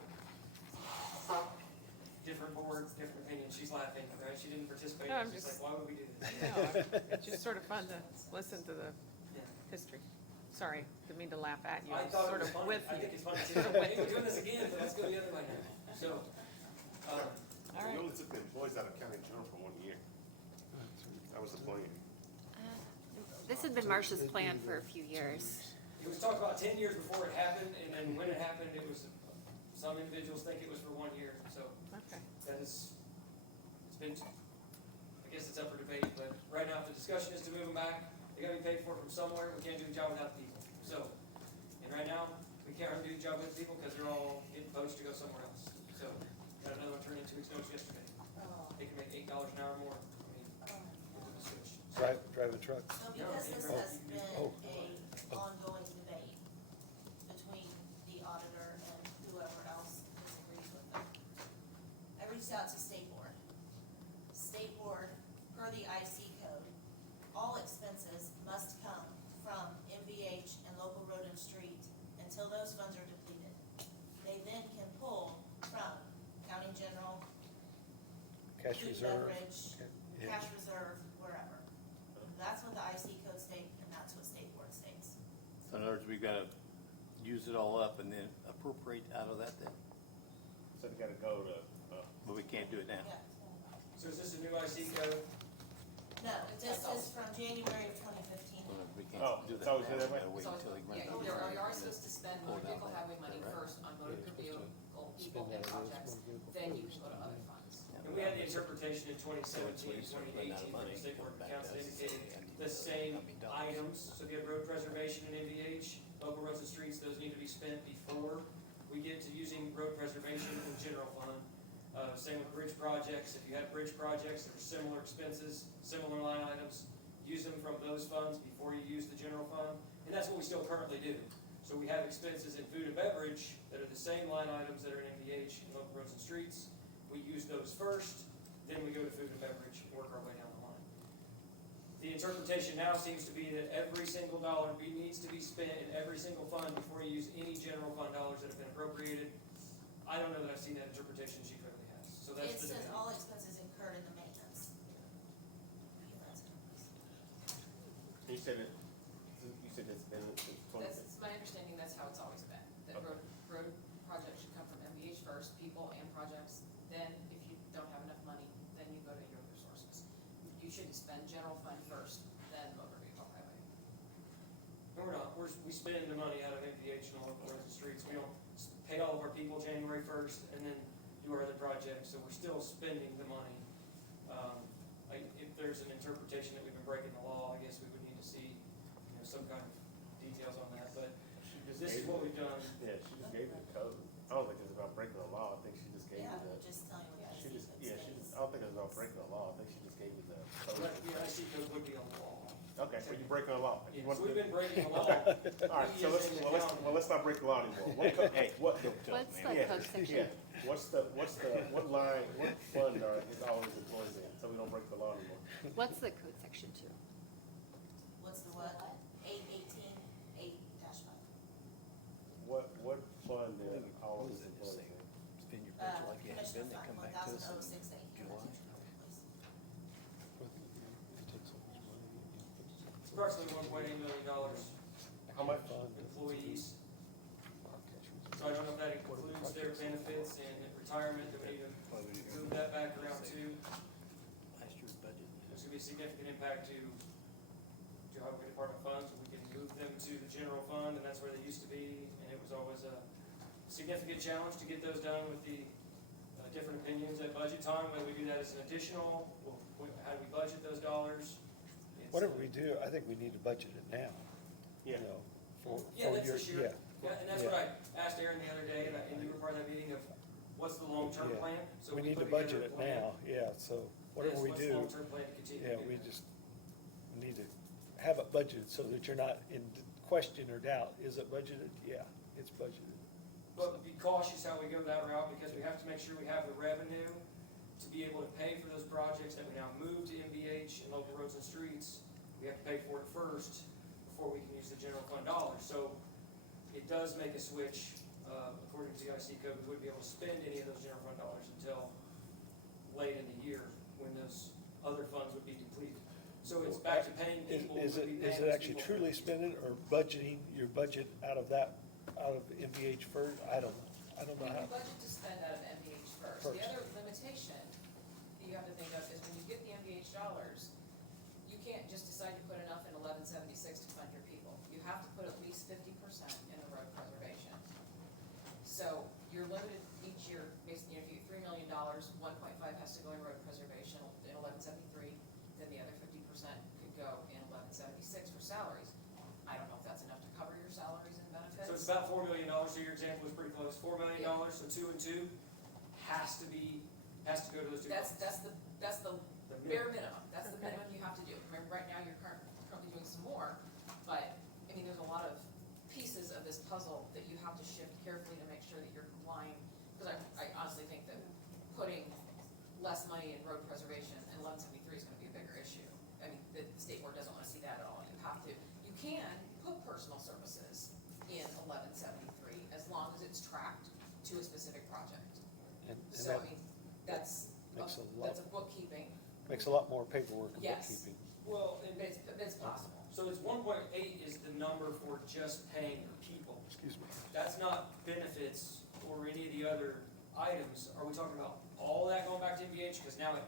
different boards, different opinions, she's laughing, right, she didn't participate, No, I'm she's just- like, why would we do this? No, it's just sort of fun to listen to the Yeah. history. Sorry, didn't mean to laugh at you, I I'm thought sort it was of funny, with I you. think it's funny too, Sort of with hey, we're doing this again, but let's go the other way now, so, All We right. only took the employees out of county general for 1 year. That was the plan. This had been Marcia's plan for a few years. it was talked about 10 years before it happened, and then when it happened, it was, some individuals think it was for 1 year, so. Okay. That is, it's been, I guess it's up for debate, but right now, if the discussion is to move them back, they gotta be paid for from somewhere, we can't do the job without the people. So, and right now, we can't really do the job with the people because they're all getting poached to go somewhere else. So, got another one turned in 2 weeks notice yesterday. They can make $8 an hour more, I mean, with the switch. Driving truck. So because this Oh. has been Oh. a ongoing debate between the auditor and whoever else disagrees with them, I reached out to State Board. State Board, per the IC code, all expenses must come from MVH and local road and street until those funds are depleted. They then can pull from county general, Cash food reserve. beverage, Yeah. cash reserve, wherever. That's what the IC code states, and that's what State Board states. So in other words, we've gotta use it all up and then appropriate out of that then, So they gotta go to, but we can't do it now. Yeah. So is this a new IC code? No, this is from January of 2015. We Oh, can't do it's that always now, been that we way? gotta wait until he runs Yeah, out. you are supposed to spend motor vehicle highway money first on motor vehicle, people and projects, then you can go to other funds. And we had the interpretation in 2017, 2018, from the State Board of Accounts that indicated the same items. So if you have road preservation and MVH, local roads and streets, those need to be spent before we get to using road preservation and general fund. Same with bridge projects. If you have bridge projects that are similar expenses, similar line items, use them from those funds before you use the general fund. And that's what we still currently do. So we have expenses in food and beverage that are the same line items that are in MVH and local roads and streets. We use those first, then we go to food and beverage and work our way down the line. The interpretation now seems to be that every single dollar needs to be spent in every single fund before you use any general fund dollars that have been appropriated. I don't know that I've seen that interpretation she clearly has, so It that's the says debate. all expenses incurred in the maintenance. you said it's been since 20. That's my understanding, that's how it's always been, that Okay. road projects should come from MVH first, people and projects, then if you don't have enough money, then you go to your other sources. You shouldn't spend general fund first, then motor vehicle highway. No, we're not, we spend the money out of MPH and all local roads and streets, we don't pay all of our people January 1st and then do our other projects, so we're still spending the money. If there's an interpretation that we've been breaking the law, I guess we would need to see, some kind of details on that, but this is what we've done. Yeah, she just gave you the code. I don't think it's about breaking the law. I think she just gave Yeah, you the, just telling you what she IC just, code yeah, states. I don't think it's about breaking the law. I think she just gave you the code. But the IC code would be on the wall. Okay, so you breaking the law. You Yes, want we've to- been breaking the law. All right, so let's not break the law anymore. What, What's the yeah, code section? yeah. What line, what fund is all these employees in, so we don't break the law anymore? What's the code section to? What's the what? 818, 8-5. What fund is all of these employees in? Spend your budget like you have Commissioner been, they Fund, come back to us in 1006 July. It's approximately $1.8 million How much? employees. So I don't know if that includes their benefits and retirement, that we need to move that back around too. Last year's budget. There's gonna be a significant impact to highway department funds, we can move them to the general fund, and that's where they used to be, and it was always a significant challenge to get those done with the different opinions at budget time, whether we do that as an additional, how do we budget those dollars? It's, Whatever we do, I think we need to budget it now. Yeah. You know, for that's your, this year. yeah. Yeah, and that's what I asked Aaron the other day, and you were part of that meeting of, what's the long-term Yeah. plan? So We need to put together budget a it plan. now, yeah, so whatever Yes, we what's the do, long-term plan to continue yeah, to do we that? just need to have it budgeted so that you're not in question or doubt. Is it budgeted? Yeah, it's budgeted. But be cautious how we go that route, because we have to make sure we have the revenue to be able to pay for those projects that we now move to MVH and local roads and streets. We have to pay for it first before we can use the general fund dollars. So it does make a switch, according to the IC code, we wouldn't be able to spend any of those general fund dollars until late in the year when those other funds would be depleted. So it's back to paying people who Is would be it paying those actually people. truly spending or budgeting your budget out of that, out of MVH first? I don't know We how. budget to spend out of MVH first. The other limitation that you have to think of is when you get the MVH dollars, you can't just decide to put enough in 1176 to fund your people. You have to put at least 50% in the road preservation. So you're limited each year, basically, if you get $3 million, 1.5 has to go in road preservation in 1173, then the other 50% could go in 1176 for salaries. I don't know if that's enough to cover your salaries and benefits. So it's about $4 million, so your example was pretty close, $4 million, so 2 and 2 has to go to those two funds. That's the bare minimum, that's the minimum you have to do. Remember, right now, you're currently doing some more, but, I mean, there's a lot of pieces of this puzzle that you have to shift carefully to make sure that you're complying, because I honestly think that putting less money in road preservation in 1173 is gonna be a bigger issue. I mean, the state board doesn't wanna see that at all, you have to, you can put personal services in 1173 as long as it's tracked to a specific project. And So, that I mean, that's makes a a bookkeeping, makes a lot more paperwork and Yes. bookkeeping. Well, but it's possible. so it's 1.8 is the number for just paying your people. Excuse me. That's not benefits or any of the other items. Are we talking about all that going back to MVH? Because now it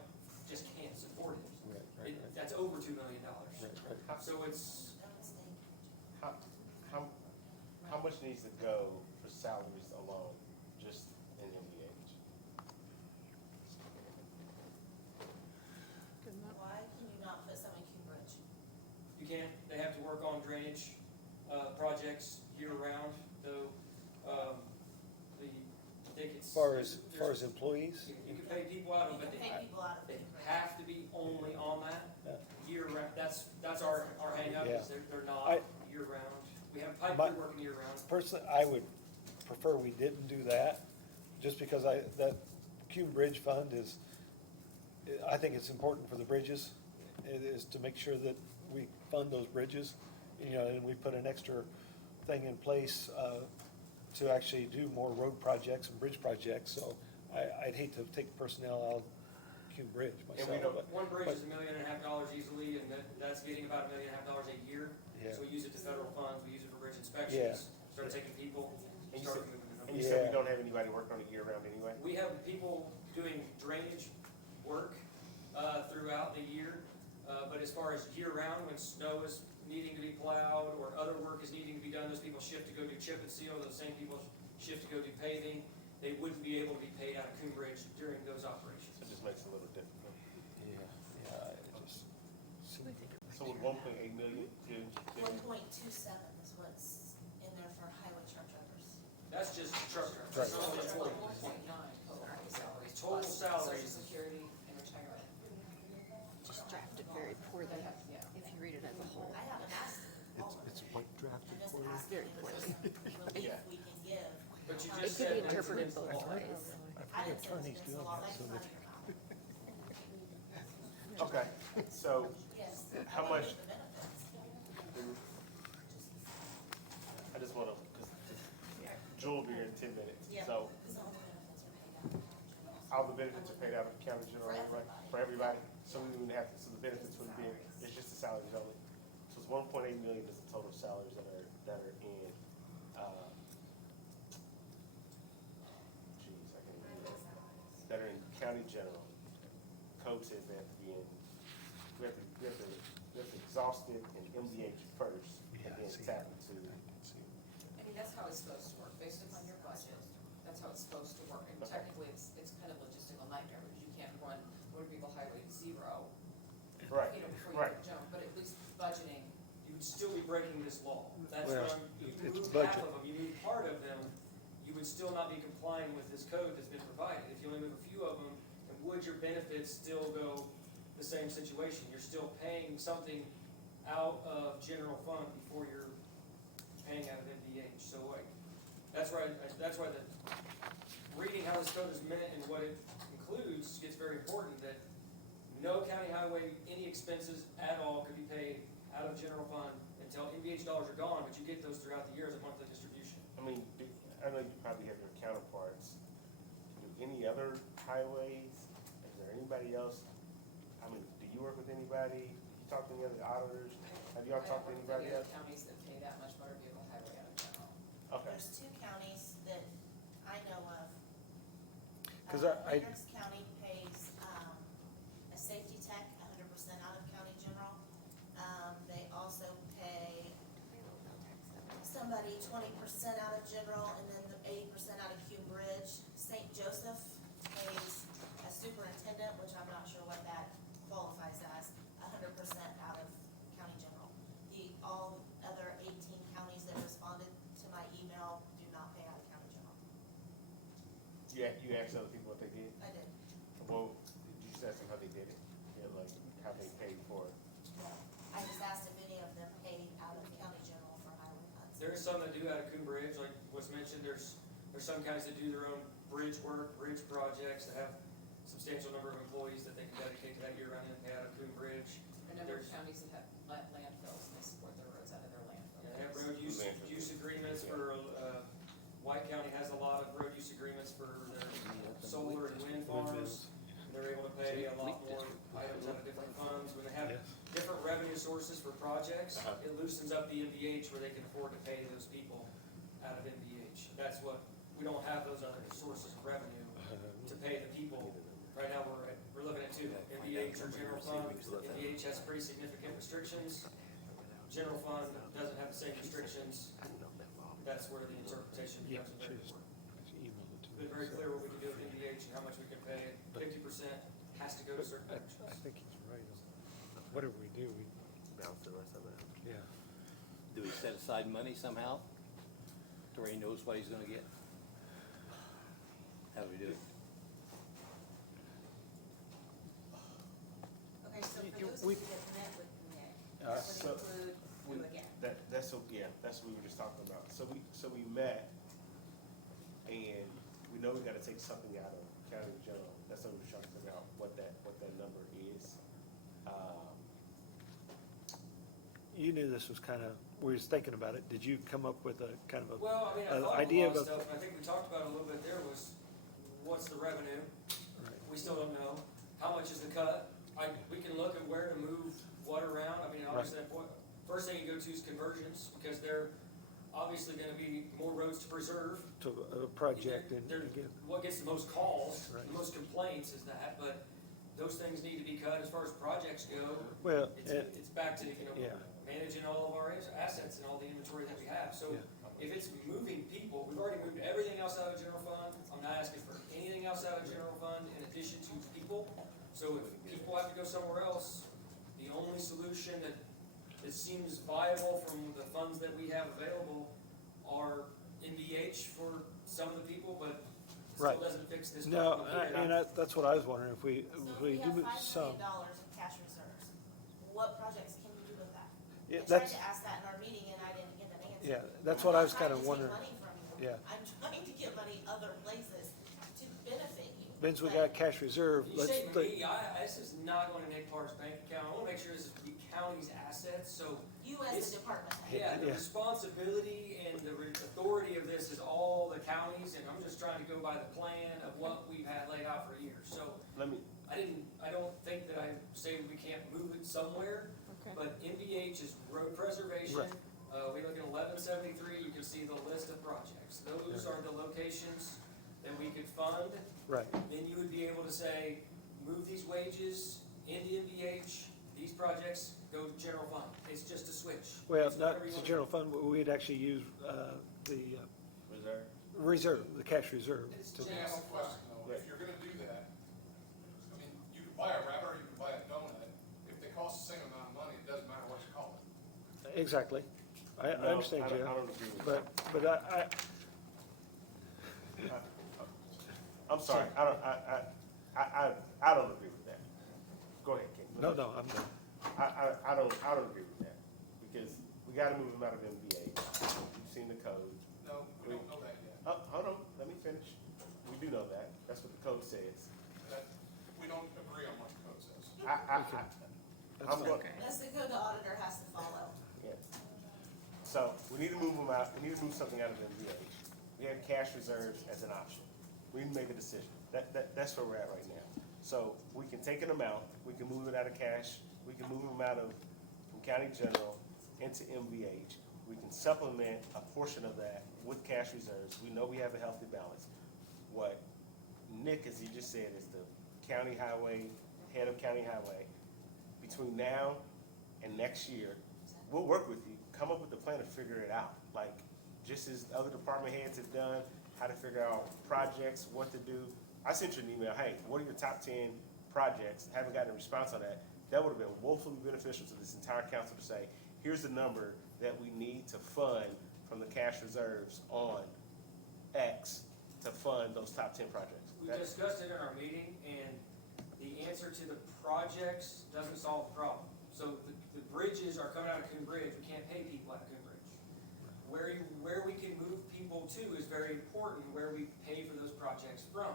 just can't support it. Right. That's over $2 million. Right. So it's, How much needs to go for salaries alone, just in MVH? Why can you not put some in Cambridge? you can't, they have to work on drainage, projects year-round, though, I think it's. As far as employees, You can pay people out of You it, can but pay people out of they Cambridge. have to be only on that Yeah. year-round. That's our hang-up, Yeah. is they're not I- year-round. We have pipe My- crew working year-round. personally, I would prefer we didn't do that, just because that Cume Bridge Fund is, I think it's important for the bridges. It is to make sure that we fund those bridges, and we put an extra thing in place, to actually do more road projects and bridge projects, so I'd hate to take personnel out of Cume Bridge And we myself, don't- but, One bridge is $1.5 million easily, and that's getting about $1.5 million a year. Yeah. So we use it to federal funds, we use it for bridge Yeah. inspections, start taking people, And you start said- moving them. And you said we Yeah. don't have anybody working on it year-round anyway? We have people doing drainage work throughout the year, but as far as year-round, when snow is needing to be plowed or other work is needing to be done, those people shift to go do chip and seal, those same people shift to go do paving. They wouldn't be able to be paid out of Coon Bridge during those operations. So it just makes it a little difficult. it just. So with 1.8 million, June, 1.27 is what's in there for highway truck drivers. That's just truck drivers. Right. That's not It's employees. 1.9 total salaries. Total plus salaries. Social Security and retirement. Just drafted very poorly, Yeah. if you read it as a whole. I haven't asked all of It's it. what I'm drafted just for asking Very if poorly. there's relief Yeah. we can give. But you It just could be said it's interpreted against the both law. ways. I didn't say attorneys it's doing a law, that, that's so not that- your mouth. Okay, so Yes. how I much, want the benefits. I just wanna, Jewel will be here in 10 minutes, Yeah, so because all the benefits are paid out. all the benefits are paid out of the county general, right? For everybody, so we wouldn't have, so the benefits wouldn't be, it's just the salaries only. So it's 1.8 million is the total salaries that are in, geez, I can't even remember. That are in county general. Code says they have to be in, we have to exhaust it in MDH first, and then tap into. I mean, that's how it's supposed to work, based upon your budget, that's how it's supposed to work, and Okay. technically, it's kind of logistical nightmare, because you can't run motor vehicle highway to zero, Right, before you right. get jump, but at least budgeting, You would still be breaking this law. That's Well, what you it's move budget. half of them, you move part of them, you would still not be complying with this code that's been provided. If you only move a few of them, then would your benefits still go the same situation? You're still paying something out of general fund before you're paying out of MDH. So like, that's why the, reading how this code is meant and what it includes gets very important, that no county highway, any expenses at all could be paid out of general fund until MVH dollars are gone, but you get those throughout the year as a monthly distribution. I mean, I know you probably have your counterparts. Do any other highways, is there any anybody else? I mean, do you work with anybody? You talk to any other auditors? Have y'all talked to anybody else? Counties that pay that much motor vehicle highway out of general. Okay. There's two counties that I know of. 'Cause I- Hendricks County pays, a safety tech 100% out of county general. They also pay somebody 20% out of general, and then the 80% out of Cume Bridge. St. Joseph pays a superintendent, which I'm not sure what that qualifies as, 100% out of county general. All other 18 counties that responded to my email do not pay out of county general. You asked other people what they did? I did. Well, did you just ask them how they did it? Yeah, like, how they paid for it? I just asked if any of them paid out of county general for highway funds. There is some that do out of Coon Bridge, like was mentioned, there's some counties that do their own bridge work, bridge projects, that have substantial number of employees that they can dedicate to that year-round and pay out of Coon Bridge. A number of counties that have landfills, and they support their roads out of their landfills. Yeah, they have road use agreements for, White County has a lot of road use agreements for their solar and wind farms. They're able to pay a lot more items out of different funds. When they have different revenue sources for projects, it loosens up the MVH where they can afford to pay those people out of MVH. That's what, we don't have those other sources of revenue to pay the people. Right now, we're looking at two, MVH or general fund. MVH has pretty significant restrictions. General fund doesn't have the same restrictions. That's where the interpretation becomes very important. Been very clear what we can do with MVH and how much we can pay. 50% has to go to certain I functions. think he's right. Whatever we do, we, Balance the rest of it. yeah. Do we set aside money somehow to where he knows what he's gonna get? How do we do it? Okay, so for those we- who have met with Nick, Uh, that so would include who again? That's what we were just talking about. So we met, and we know we gotta take something out of county general. That's what we were trying to figure out, what that number is. You knew this was kind of, we was thinking about it. Did you come up with a kind of a? Well, I mean, I An thought of a idea lot of of a- stuff, and I think we talked about it a little bit there, was what's the revenue? Right. We still don't know. How much is the cut? We can look at where to move what around. I mean, obviously, first thing you go to is conversions, because they're obviously gonna be more roads to preserve. To a project and They're- again, What gets the most calls, Right. the most complaints is that, but those things need to be cut as far as projects go. well, It's back to, yeah. managing all of our assets and all the inventory that we have. So Yeah. if it's moving people, we've already moved everything else out of general fund. I'm not asking for anything else out of general fund in addition to people. So if people have to go somewhere else, the only solution that seems viable from the funds that we have available are NVH for some of the people, but still Right. doesn't fix this No, problem here. and that's what I was wondering, if we So if do we have move $5 some. million in cash reserves, what projects can we do with that? Yeah, I tried that's, to ask that in our meeting and I didn't get an answer. yeah, that's what I was kind of I'm wondering. not trying to take money from you. Yeah. I'm trying to get money other places to benefit you. Since we but- got cash reserve, You let's, say me, this is not going to Nick Park's bank account. I want to make sure this is the county's assets, so You as It's- a department head. yeah, the Yeah. responsibility and the authority of this is all the counties, and I'm just trying to go by the plan of what we've had laid out for years. So Let me, I don't think that I say we can't move it somewhere, Okay. but NVH is road preservation. Right. We look at 1173, you can see the list of projects. Those are the locations that we could fund. right, Then you would be able to say, move these wages into NVH, these projects go to general fund. It's just a switch. well, It's not whatever you the want. general fund, but we'd actually use, the reserve. reserve, the cash reserve. It's to- Let me ask a question though, if you're gonna do that, I mean, you can buy a rabbit or you can buy a donut, if they cost the same amount of money, it doesn't matter what you call it. Exactly. I No, understand, I don't Jeff, agree with but that. I'm sorry, I don't agree with that. Go ahead, Ken. no, I'm done. I don't agree with that, because we gotta move them out of MVA. You've seen the code. No, we don't know that yet. Hold on, let me finish. We do know that, that's what the code says. That, we don't agree on what the code says. I'm going, Okay. That's the code the auditor has to follow. yeah. So, we need to move them out, we need to move something out of MVA. We have cash reserves as an option. We need to make a decision. That's where we're at right now. So we can take an amount, we can move it out of cash, we can move them out of, from county general into MVH. We can supplement a portion of that with cash reserves. We know we have a healthy balance. What Nick, as he just said, is the county highway, head of county highway. Between now and next year, we'll work with you, come up with a plan to figure it out. Like, just as other department heads have done, how to figure out projects, what to do. I sent you an email, hey, what are your top 10 projects? Haven't gotten a response on that. That would have been woefully beneficial to this entire council to say, here's the number that we need to fund from the cash reserves on X to fund those top 10 projects. We discussed it in our meeting, and the answer to the projects doesn't solve the problem. So the bridges are coming out of Coon Bridge, we can't pay people out of Coon Bridge. Where we can move people to is very important, where we pay for those projects from.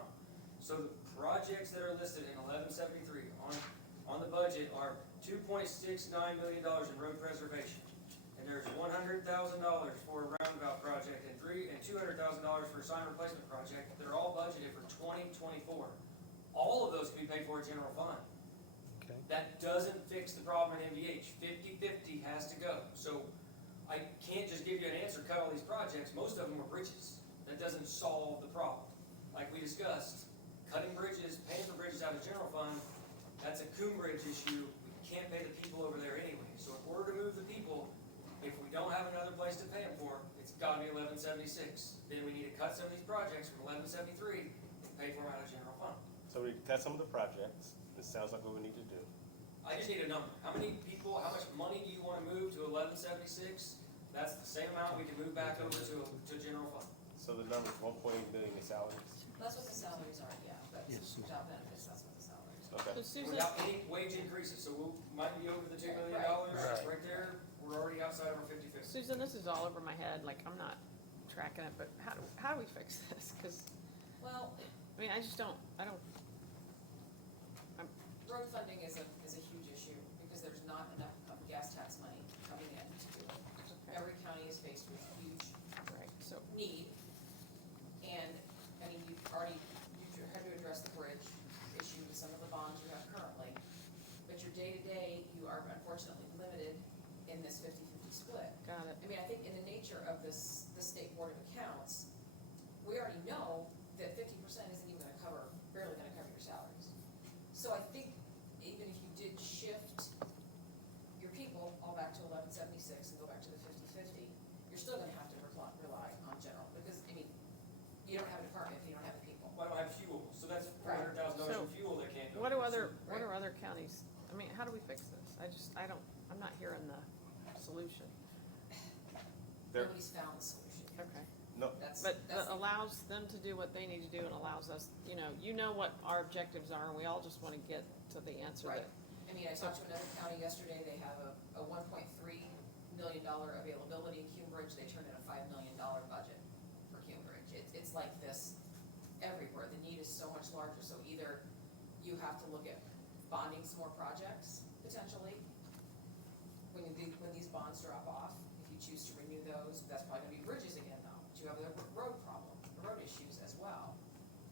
So the projects that are listed in 1173 on the budget are $2.69 million in road preservation. And there's $100,000 for a roundabout project and $200,000 for a sign replacement project that are all budgeted for 2024. All of those can be paid for in general fund. Okay. That doesn't fix the problem in MVH. 50-50 has to go. So I can't just give you an answer, cut all these projects. Most of them are bridges. That doesn't solve the problem. Like we discussed, cutting bridges, paying for bridges out of general fund, that's a Coon Bridge issue. We can't pay the people over there anyway. So in order to move the people, if we don't have another place to pay them for, it's gotta be 1176. Then we need to cut some of these projects from 1173 and pay for them out of general fund. So we cut some of the projects. This sounds like what we need to do. I just need a number. How many people, how much money do you wanna move to 1176? That's the same amount we can move back over to general fund. So the number is 1.8 million in salaries. That's what the salaries are, yeah, but without benefits, that's what the salaries are. Okay. So Susan, Without any wage increases, so we might be over the $2 million, right there, we're already outside of our 50-50. Susan, this is all over my head, like, I'm not tracking it, but how do we fix this? Cause, Well, I mean, I don't, road funding is a huge issue because there's not enough of gas tax money coming in to do it. okay, Every county is faced with huge right, so, need. And, I mean, you had to address the bridge issue with some of the bonds you have currently. But your day-to-day, you are unfortunately limited in this 50-50 split. got it. I mean, I think in the nature of the state board of accounts, we already know that 50% isn't even barely gonna cover your salaries. So I think even if you did shift your people all back to 1176 and go back to the 50-50, you're still gonna have to rely on general, because, I mean, you don't have a department if you don't have the people. Well, I don't have fuel, so that's Right. $400,000 So, in fuel that can't go. What do other counties, I mean, how do we fix this? I'm not hearing the solution. There- Nobody's found the solution yet. Okay. No, But allows them to do what they need to do and allows us, you know what our objectives are, and we all just wanna get to the answer Right. that, I mean, I talked to another county yesterday, they have a $1.3 million availability in Cume Bridge, they turned in a $5 million budget for Cume Bridge. It's like this everywhere, the need is so much larger, so either you have to look at bonding some more projects, potentially, when these bonds drop off, if you choose to renew those, that's probably gonna be bridges again though, but you have the road problem, the road issues as well.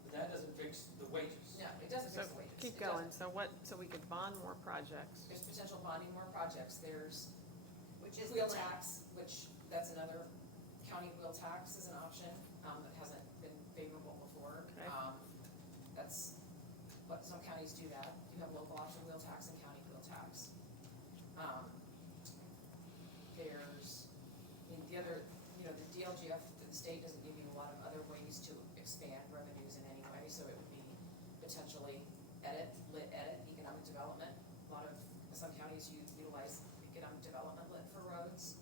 But that doesn't fix the wages. No, it doesn't so fix the wages. keep It doesn't. going, so we could bond more projects. There's potential bonding more projects, there's Which is wheel the land. tax, which, that's another, county wheel tax is an option, that hasn't been favorable before. Okay. That's, what, some counties do that, you have local option wheel tax and county wheel tax. There's, I mean, the other, the DLGF, the state doesn't give you a lot of other ways to expand revenues in any way, so it would be potentially lit edit, economic development. A lot of, some counties utilize economic development lit for roads.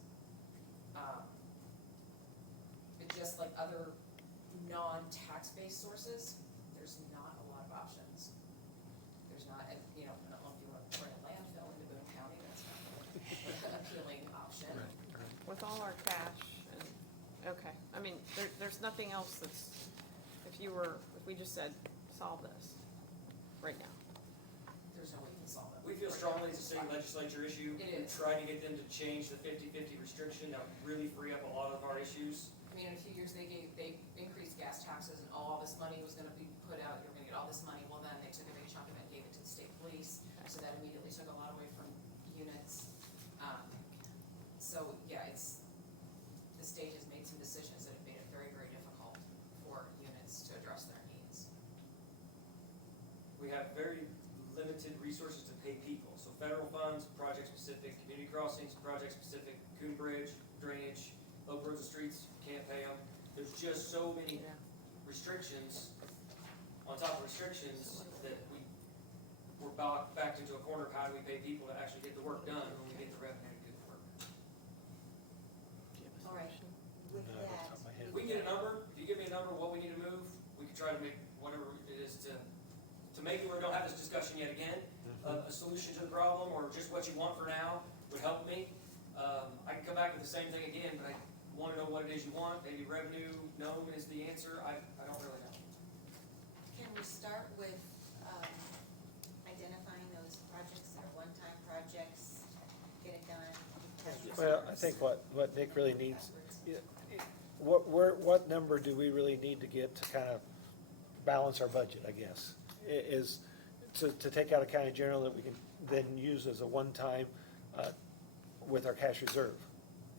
But just like other non-tax-based sources, there's not a lot of options. There's not, and, I don't know if you want to bring a landfill into Boone County, that's not an appealing option. With all our cash and, okay, I mean, there's nothing else that's, if we just said, solve this, right now. There's no way you can solve it. We feel strongly it's a state legislature issue. It is. Trying to get them to change the 50-50 restriction, that would really free up a lot of our issues. I mean, in a few years, they increased gas taxes and all this money was gonna be put out, you were gonna get all this money, well then they took a big chunk of it and police, so that immediately took a lot away from units. So, yeah, the state has made some decisions that have made it very, very difficult for units to address their needs. We have very limited resources to pay people, so federal funds, project-specific, community crossings, project-specific, Coon Bridge, drainage, local roads and streets, can't pay them. There's just so many restrictions, on top of restrictions, that we're backed into a corner of how do we pay people to actually get the work done when we get the revenue to do the work. All right, with No, that. off the top of my head. If we can get a number, if you give me a number of what we need to move, we can try to make whatever it is to make it where we don't have this discussion yet again. A solution to the problem, or just what you want for now, would help me. I can come back with the same thing again, but I wanna know what it is you want. Maybe revenue known is the answer, I don't really know. Can we start with, identifying those projects that are one-time projects, get it done? Well, I think what Nick really needs, what number do we really need to get to kind of balance our budget, I guess? Is to take out a county general that we can then use as a one-time, with our cash reserve.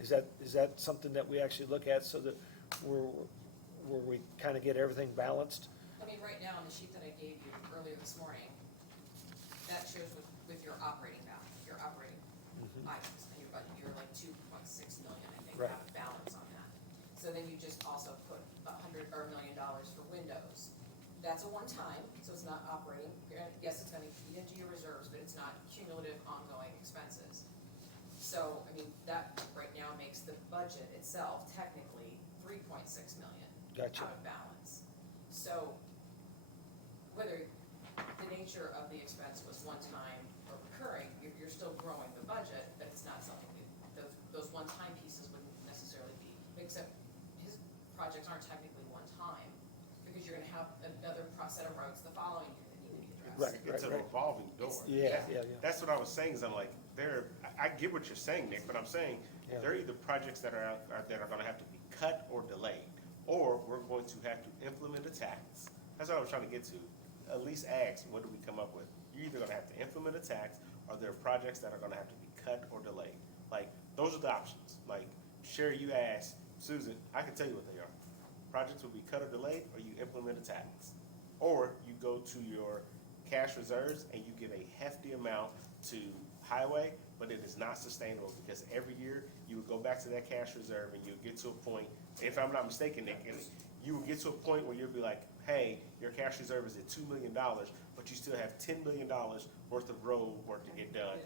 Is that something that we actually look at so that where we kind of get everything balanced? I mean, right now, on the sheet that I gave you earlier this morning, that shows with your operating balance, your operating items in your budget, you're like 2.6 million, I think, Right. out of balance on that. So then you just also put $100 or $1 million for windows. That's a one-time, so it's not operating. Yes, it's gonna eat into your reserves, but it's not cumulative ongoing expenses. So, I mean, that right now makes the budget itself technically 3.6 million Gotcha. out of balance. So, whether the nature of the expense was one-time or recurring, you're still growing the budget, but it's not something, those one-time pieces wouldn't necessarily be, except his projects aren't technically one-time, because you're gonna have another set of roads the following year that need to be addressed. It's a revolving door. Yeah. That's what I was saying, is I'm like, I get what you're saying, Nick, but I'm saying, Yeah. there are either projects that are gonna have to be cut or delayed, or we're going to have to implement a tax. That's what I was trying to get to. At least ask, what do we come up with? You're either gonna have to implement a tax, or there are projects that are gonna have to be cut or delayed. Like, those are the options. Like, Sherry, you asked Susan, I can tell you what they are. Projects will be cut or delayed, or you implement a tax. Or you go to your cash reserves and you give a hefty amount to highway, but it is not sustainable, because every year you would go back to that cash reserve and you'll get to a point, if I'm not mistaken, Nick, and you will get to a point where you'll be like, hey, your cash reserve is at $2 million, but you still have $10 million worth of road work to get done.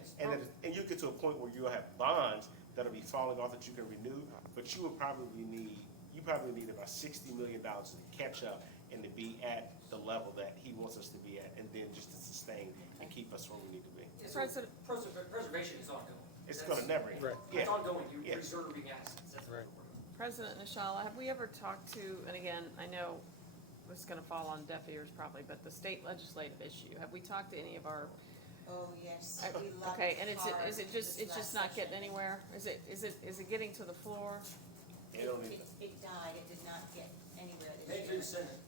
And you get to a point where you'll have bonds that'll be falling off that you can renew, but you will probably need about $60 million to catch up and to be at the level that he wants us to be at, and then just to sustain and keep us where we need to be. President- Preservation is ongoing. It's gonna never end. Right. Yeah. It's ongoing, Yeah. you're preserving assets, that's what Right. we're doing. President Nishala, have we ever talked to, and again, I know it's gonna fall on deaf ears probably, but the state legislative issue, have we talked to any of our? Oh, yes, we love Okay, and it's this just last not getting session. anywhere? Is it getting to the floor? It don't even, It died, it did not get anywhere Made this through year. the Senate.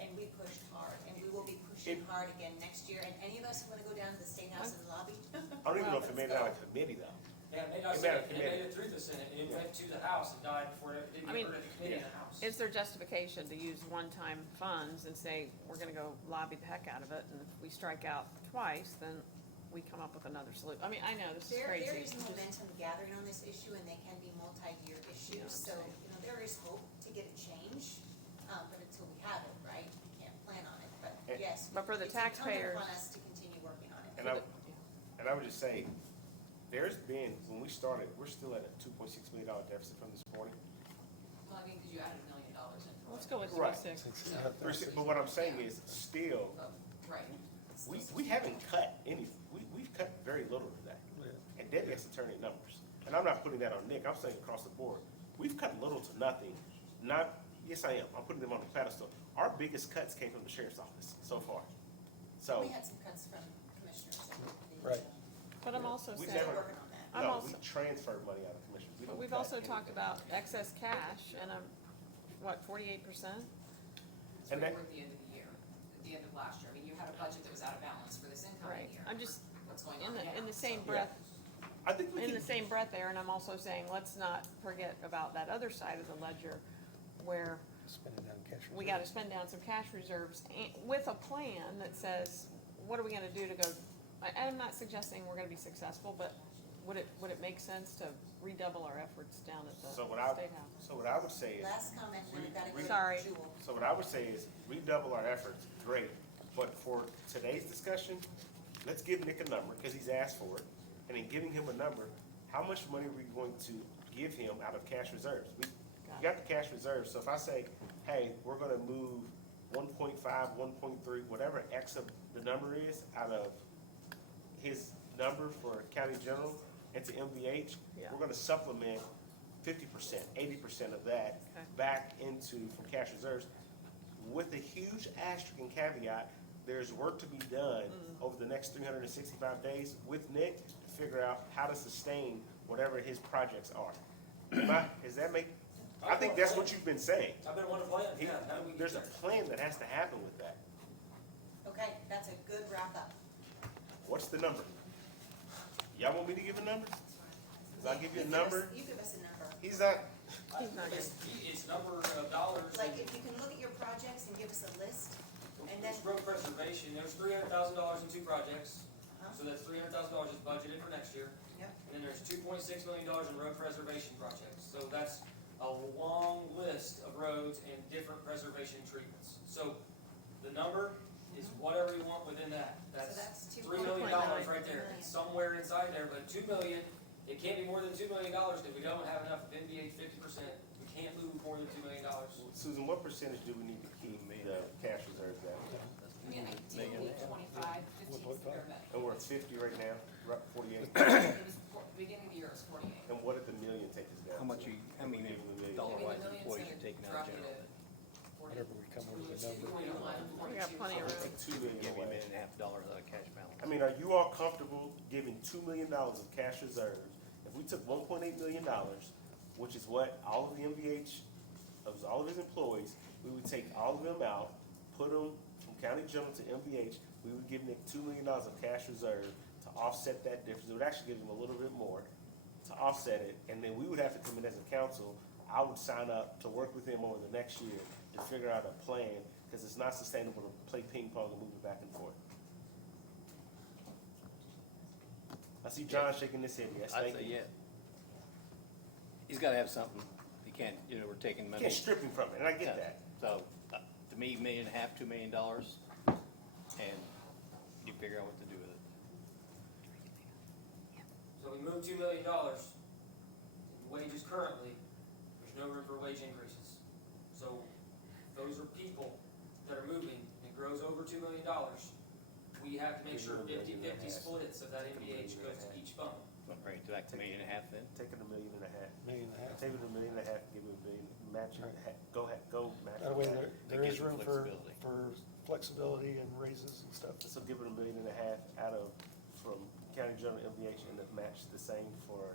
And we pushed hard, and we will be pushing It- hard again next year, and any of us who wanna go down to the State House and lobby. I don't even know if it made it out of committee though. Yeah, it made It our made Senate, a and it made it through the Senate, and it went to the House and died before it didn't I mean, get heard at the committee in the House. Is there justification to use one-time funds and say, we're gonna go lobby the heck out of it, and if we strike out twice, then we come up with another solution? I mean, I know this is crazy. There is momentum gathering on this issue, and they can be multi-year issues, Yeah, I'm so, saying. there is hope to get a change, but until we have it, right, we can't plan on it, but And- yes. But for the it's incumbent taxpayers- upon us to continue working on it. And I would just say, there's been, when we started, we're still at a $2.6 million deficit from this morning. Well, I mean, because you added $1 million in. Let's go with Right. 26. But what I'm saying is, still, Right. we haven't cut any, we've cut very little today. And Debbie has to turn in numbers. And I'm not putting that on Nick, I'm saying across the board. We've cut little to nothing, yes, I am, I'm putting them on the pedestal. Our biggest cuts came from the sheriff's office so far. So, We had some cuts from commissioners. Right. But I'm also We saying, never- Working on that. I'm no, also, we transferred money out of commissioners. We but don't we've cut also talked anything. about excess cash, and 48%? So And we that- were at the end of the year, at the end of last year. I mean, you had a budget that was out of balance for this income coming Right, year. I'm just, What's going in on now. the same So- breath, I think we in can, the same breath there, and I'm also saying, let's not forget about that other side of the ledger where Spending down cash we reserve. gotta spend down some cash reserves with a plan that says, what are we gonna do to go, I'm not suggesting we're gonna be successful, but would it make sense to redouble our efforts down at the so what I, State House? so what I would say is, Last comment, then we gotta go to Sorry. Jewel. so what I would say is redouble our efforts, great. But for today's discussion, let's give Nick a number, cause he's asked for it. And in giving him a number, how much money are we going to give him out of cash reserves? We got the cash reserves, so if I say, hey, we're gonna move 1.5, 1.3, whatever X of the number is out of his number for county general into MVH, Yeah. we're gonna supplement 50%, 80% of that Okay. back into, from cash reserves, with a huge asterisk and caveat, there's work to be done over the next 365 days with Nick to figure out how to sustain whatever his projects are. Does that make, I think that's what you've been saying. I've been wanting to plan, He- yeah, how do we get There's a there? plan that has to happen with that. Okay, that's a good wrap up. What's the number? Y'all want me to give a number? Cause I'll give you a give number. us- You give us a number. He's not, He's not It's number of dollars. Like, if you can look at your projects and give us a list, and then, It's road preservation, there's $300,000 in two projects, uh-huh, so that's $300,000 is budgeted for next year. Yep. And then there's $2.6 million in road preservation projects, so that's a long list of roads and different preservation treatments. So the number is whatever you want within that, so that's that's $3 million 2.9. right there, it's somewhere inside there, but 2 million, it can't be more than $2 million, because we don't have enough of NVH 50%, we can't move more than $2 million. Susan, what percentage do we need to keep the cash reserves at? We had ideally 25, 15 spare minute. And we're at 50 right now, we're up 48. It was, beginning of the year, it was 48. And what did the million take us down? How much you, how many Give them the million. dollar I mean, wise the million's employees gonna you're taking drop out you generally? to Whenever we come up with a number. 41, We got 42. plenty of room. Take 2 million Give you away. $1.5 million out of cash balance. I mean, are you all comfortable giving $2 million of cash reserves? If we took $1.8 million, which is what all of the MVH, of all of his employees, we would take all of them out, put them from county general to MVH, we would give Nick $2 million of cash reserve to offset that difference. It would actually give him a little bit more to offset it, and then we would have to come in as a council. I would sign up to work with him over the next year to figure out a plan, because it's not sustainable to play ping pong and move it back and forth. I see John shaking his head, yes, I'd thank say, you. yeah. He's gotta have something. You can't, we're taking You money. can't strip him from it, and I get Yeah. that. So, to me, $1.5 million, $2 million, and you figure out what to do with it. So we moved $2 million, wages currently, there's no room for wage increases. So those are people that are moving, it grows over $2 million, we have to make sure 50-50 splits of that MVH goes to each fund. So bring it back to $1.5 million then. Take it $1.5 million. Million and a half. Take it $1.5 million, give him $1 million, match it, go ahead, go match That way it. there gives is you room for flexibility. flexibility and raises and stuff. So give it $1.5 million out of, from county general MVH, and then match the same for,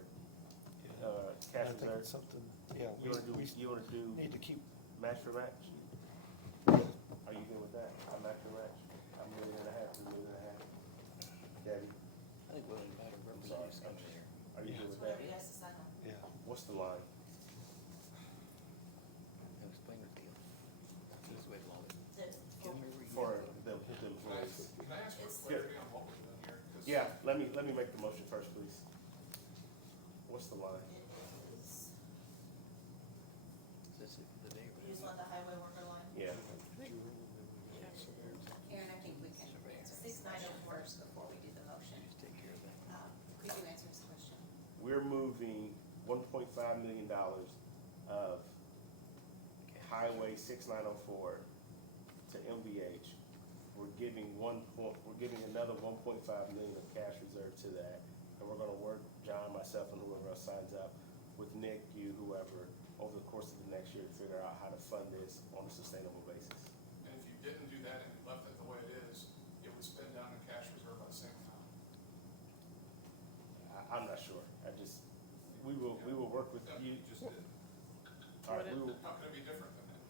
cash I think reserve. it's something, yeah, You wanna do need to keep, match for match? Are you good with that? I match for match, $1.5 million, $1.5 million. Gabby, I think we'll invite our representatives to come in here. are you good with whatever that? he has to sign on. yeah. What's the line? And explain the deal. This way along. The- Give me where you For go. the employees? Can I ask for It's- clarity on what we've done here? 'Cause Yeah, let me make the motion first, please. What's the line? It is, Is this the day? you just want the highway worker line? Yeah. Aaron, I think we can, 6904 before we do the motion. Just take care of that. Could you answer his question? We're moving $1.5 million of Highway 6904 to MVH. We're giving another 1.5 million of cash reserve to that. And we're gonna work, John, myself, and whoever else signs up, with Nick, you, whoever, over the course of the next year to figure out how to fund this on a sustainable basis. And if you didn't do that and you left it the way it is, it would spend down the cash reserve by the same amount. I'm not sure. We will work with That you. just did. All right, we will, How can it be different than that?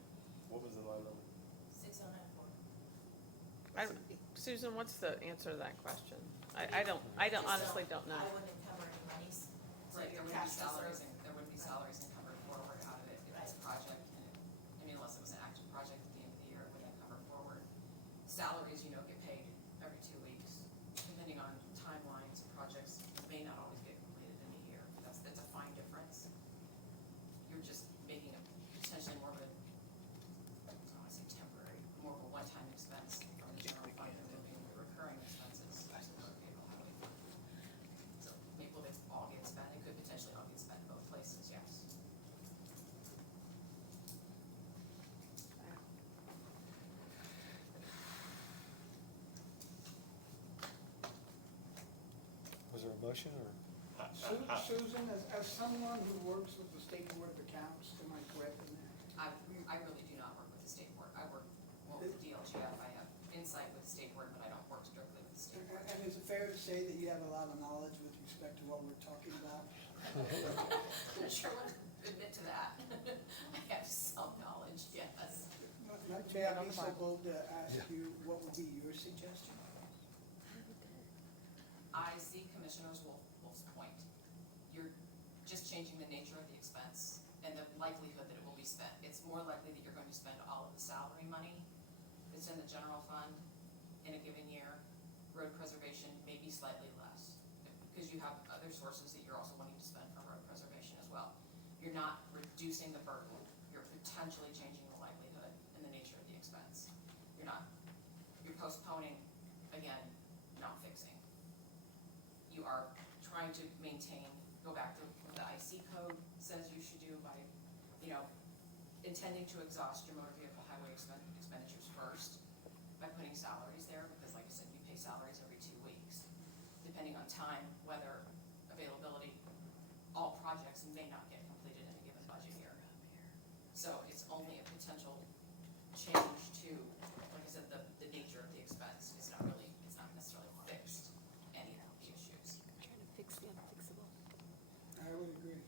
what was the line number? 6094. Susan, what's the answer to that question? I honestly don't know. I wouldn't encumber any monies. So Right, your there wouldn't be cash salaries, reserve. there wouldn't be salaries encumbered forward out of it if it's a project, and unless it was an active project at the end of the year, it wouldn't encumber forward. Salaries, get paid every 2 weeks, depending on timelines, projects may not always get completed in a year, that's a fine difference. You're just making a potentially more of a, I don't wanna say temporary, more of a one-time expense from the general fund and moving the recurring expenses to the road payroll highway fund. So maybe will they all get spent? It could potentially all get spent both places, yes. Was there a motion or? Susan, as someone who works with the State Board of Accounts, am I correct in that? I really do not work with the state board. I work more with the DLGF. I have insight with the state board, but I don't work directly with the state board. And is it fair to say that you have a lot of knowledge with respect to what we're talking about? I sure would admit to that. I have some knowledge, yes. May I be so bold to ask you, what would be your suggestion? I see Commissioner Wolf's point. You're just changing the nature of the expense and the likelihood that it will be spent. It's more likely that you're going to spend all of the salary money that's in the general fund in a given year. Road preservation may be slightly less, because you have other sources that you're also wanting to spend for road preservation as well. You're not reducing the burden, you're potentially changing the likelihood and the nature of the expense. You're postponing, again, not fixing. You are trying to maintain, go back to what the IC code says you should do by, intending to exhaust your motor vehicle highway expenditures first by putting salaries there, because like I said, you pay salaries every 2 weeks. Depending on time, weather, availability, all projects may not get completed in a given budget year. So it's only a potential change to, like I said, the nature of the expense. It's not necessarily fixed any of the issues. Trying to fix the unfixable. I would agree.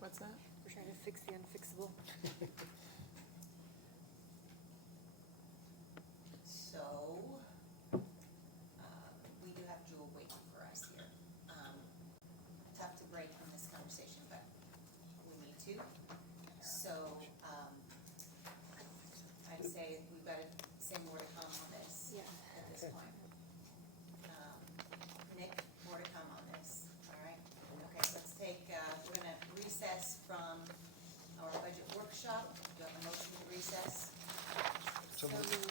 What's that? We're trying to fix the unfixable. So, we do have Jewel waiting for us here. Tough to break from this conversation, but we need to. So, I'd say we've got to say more to come on this at this point. Nick, more to come on this, all right? Okay, let's take, we're gonna recess from our budget workshop. Do you have a motion to recess? So moved.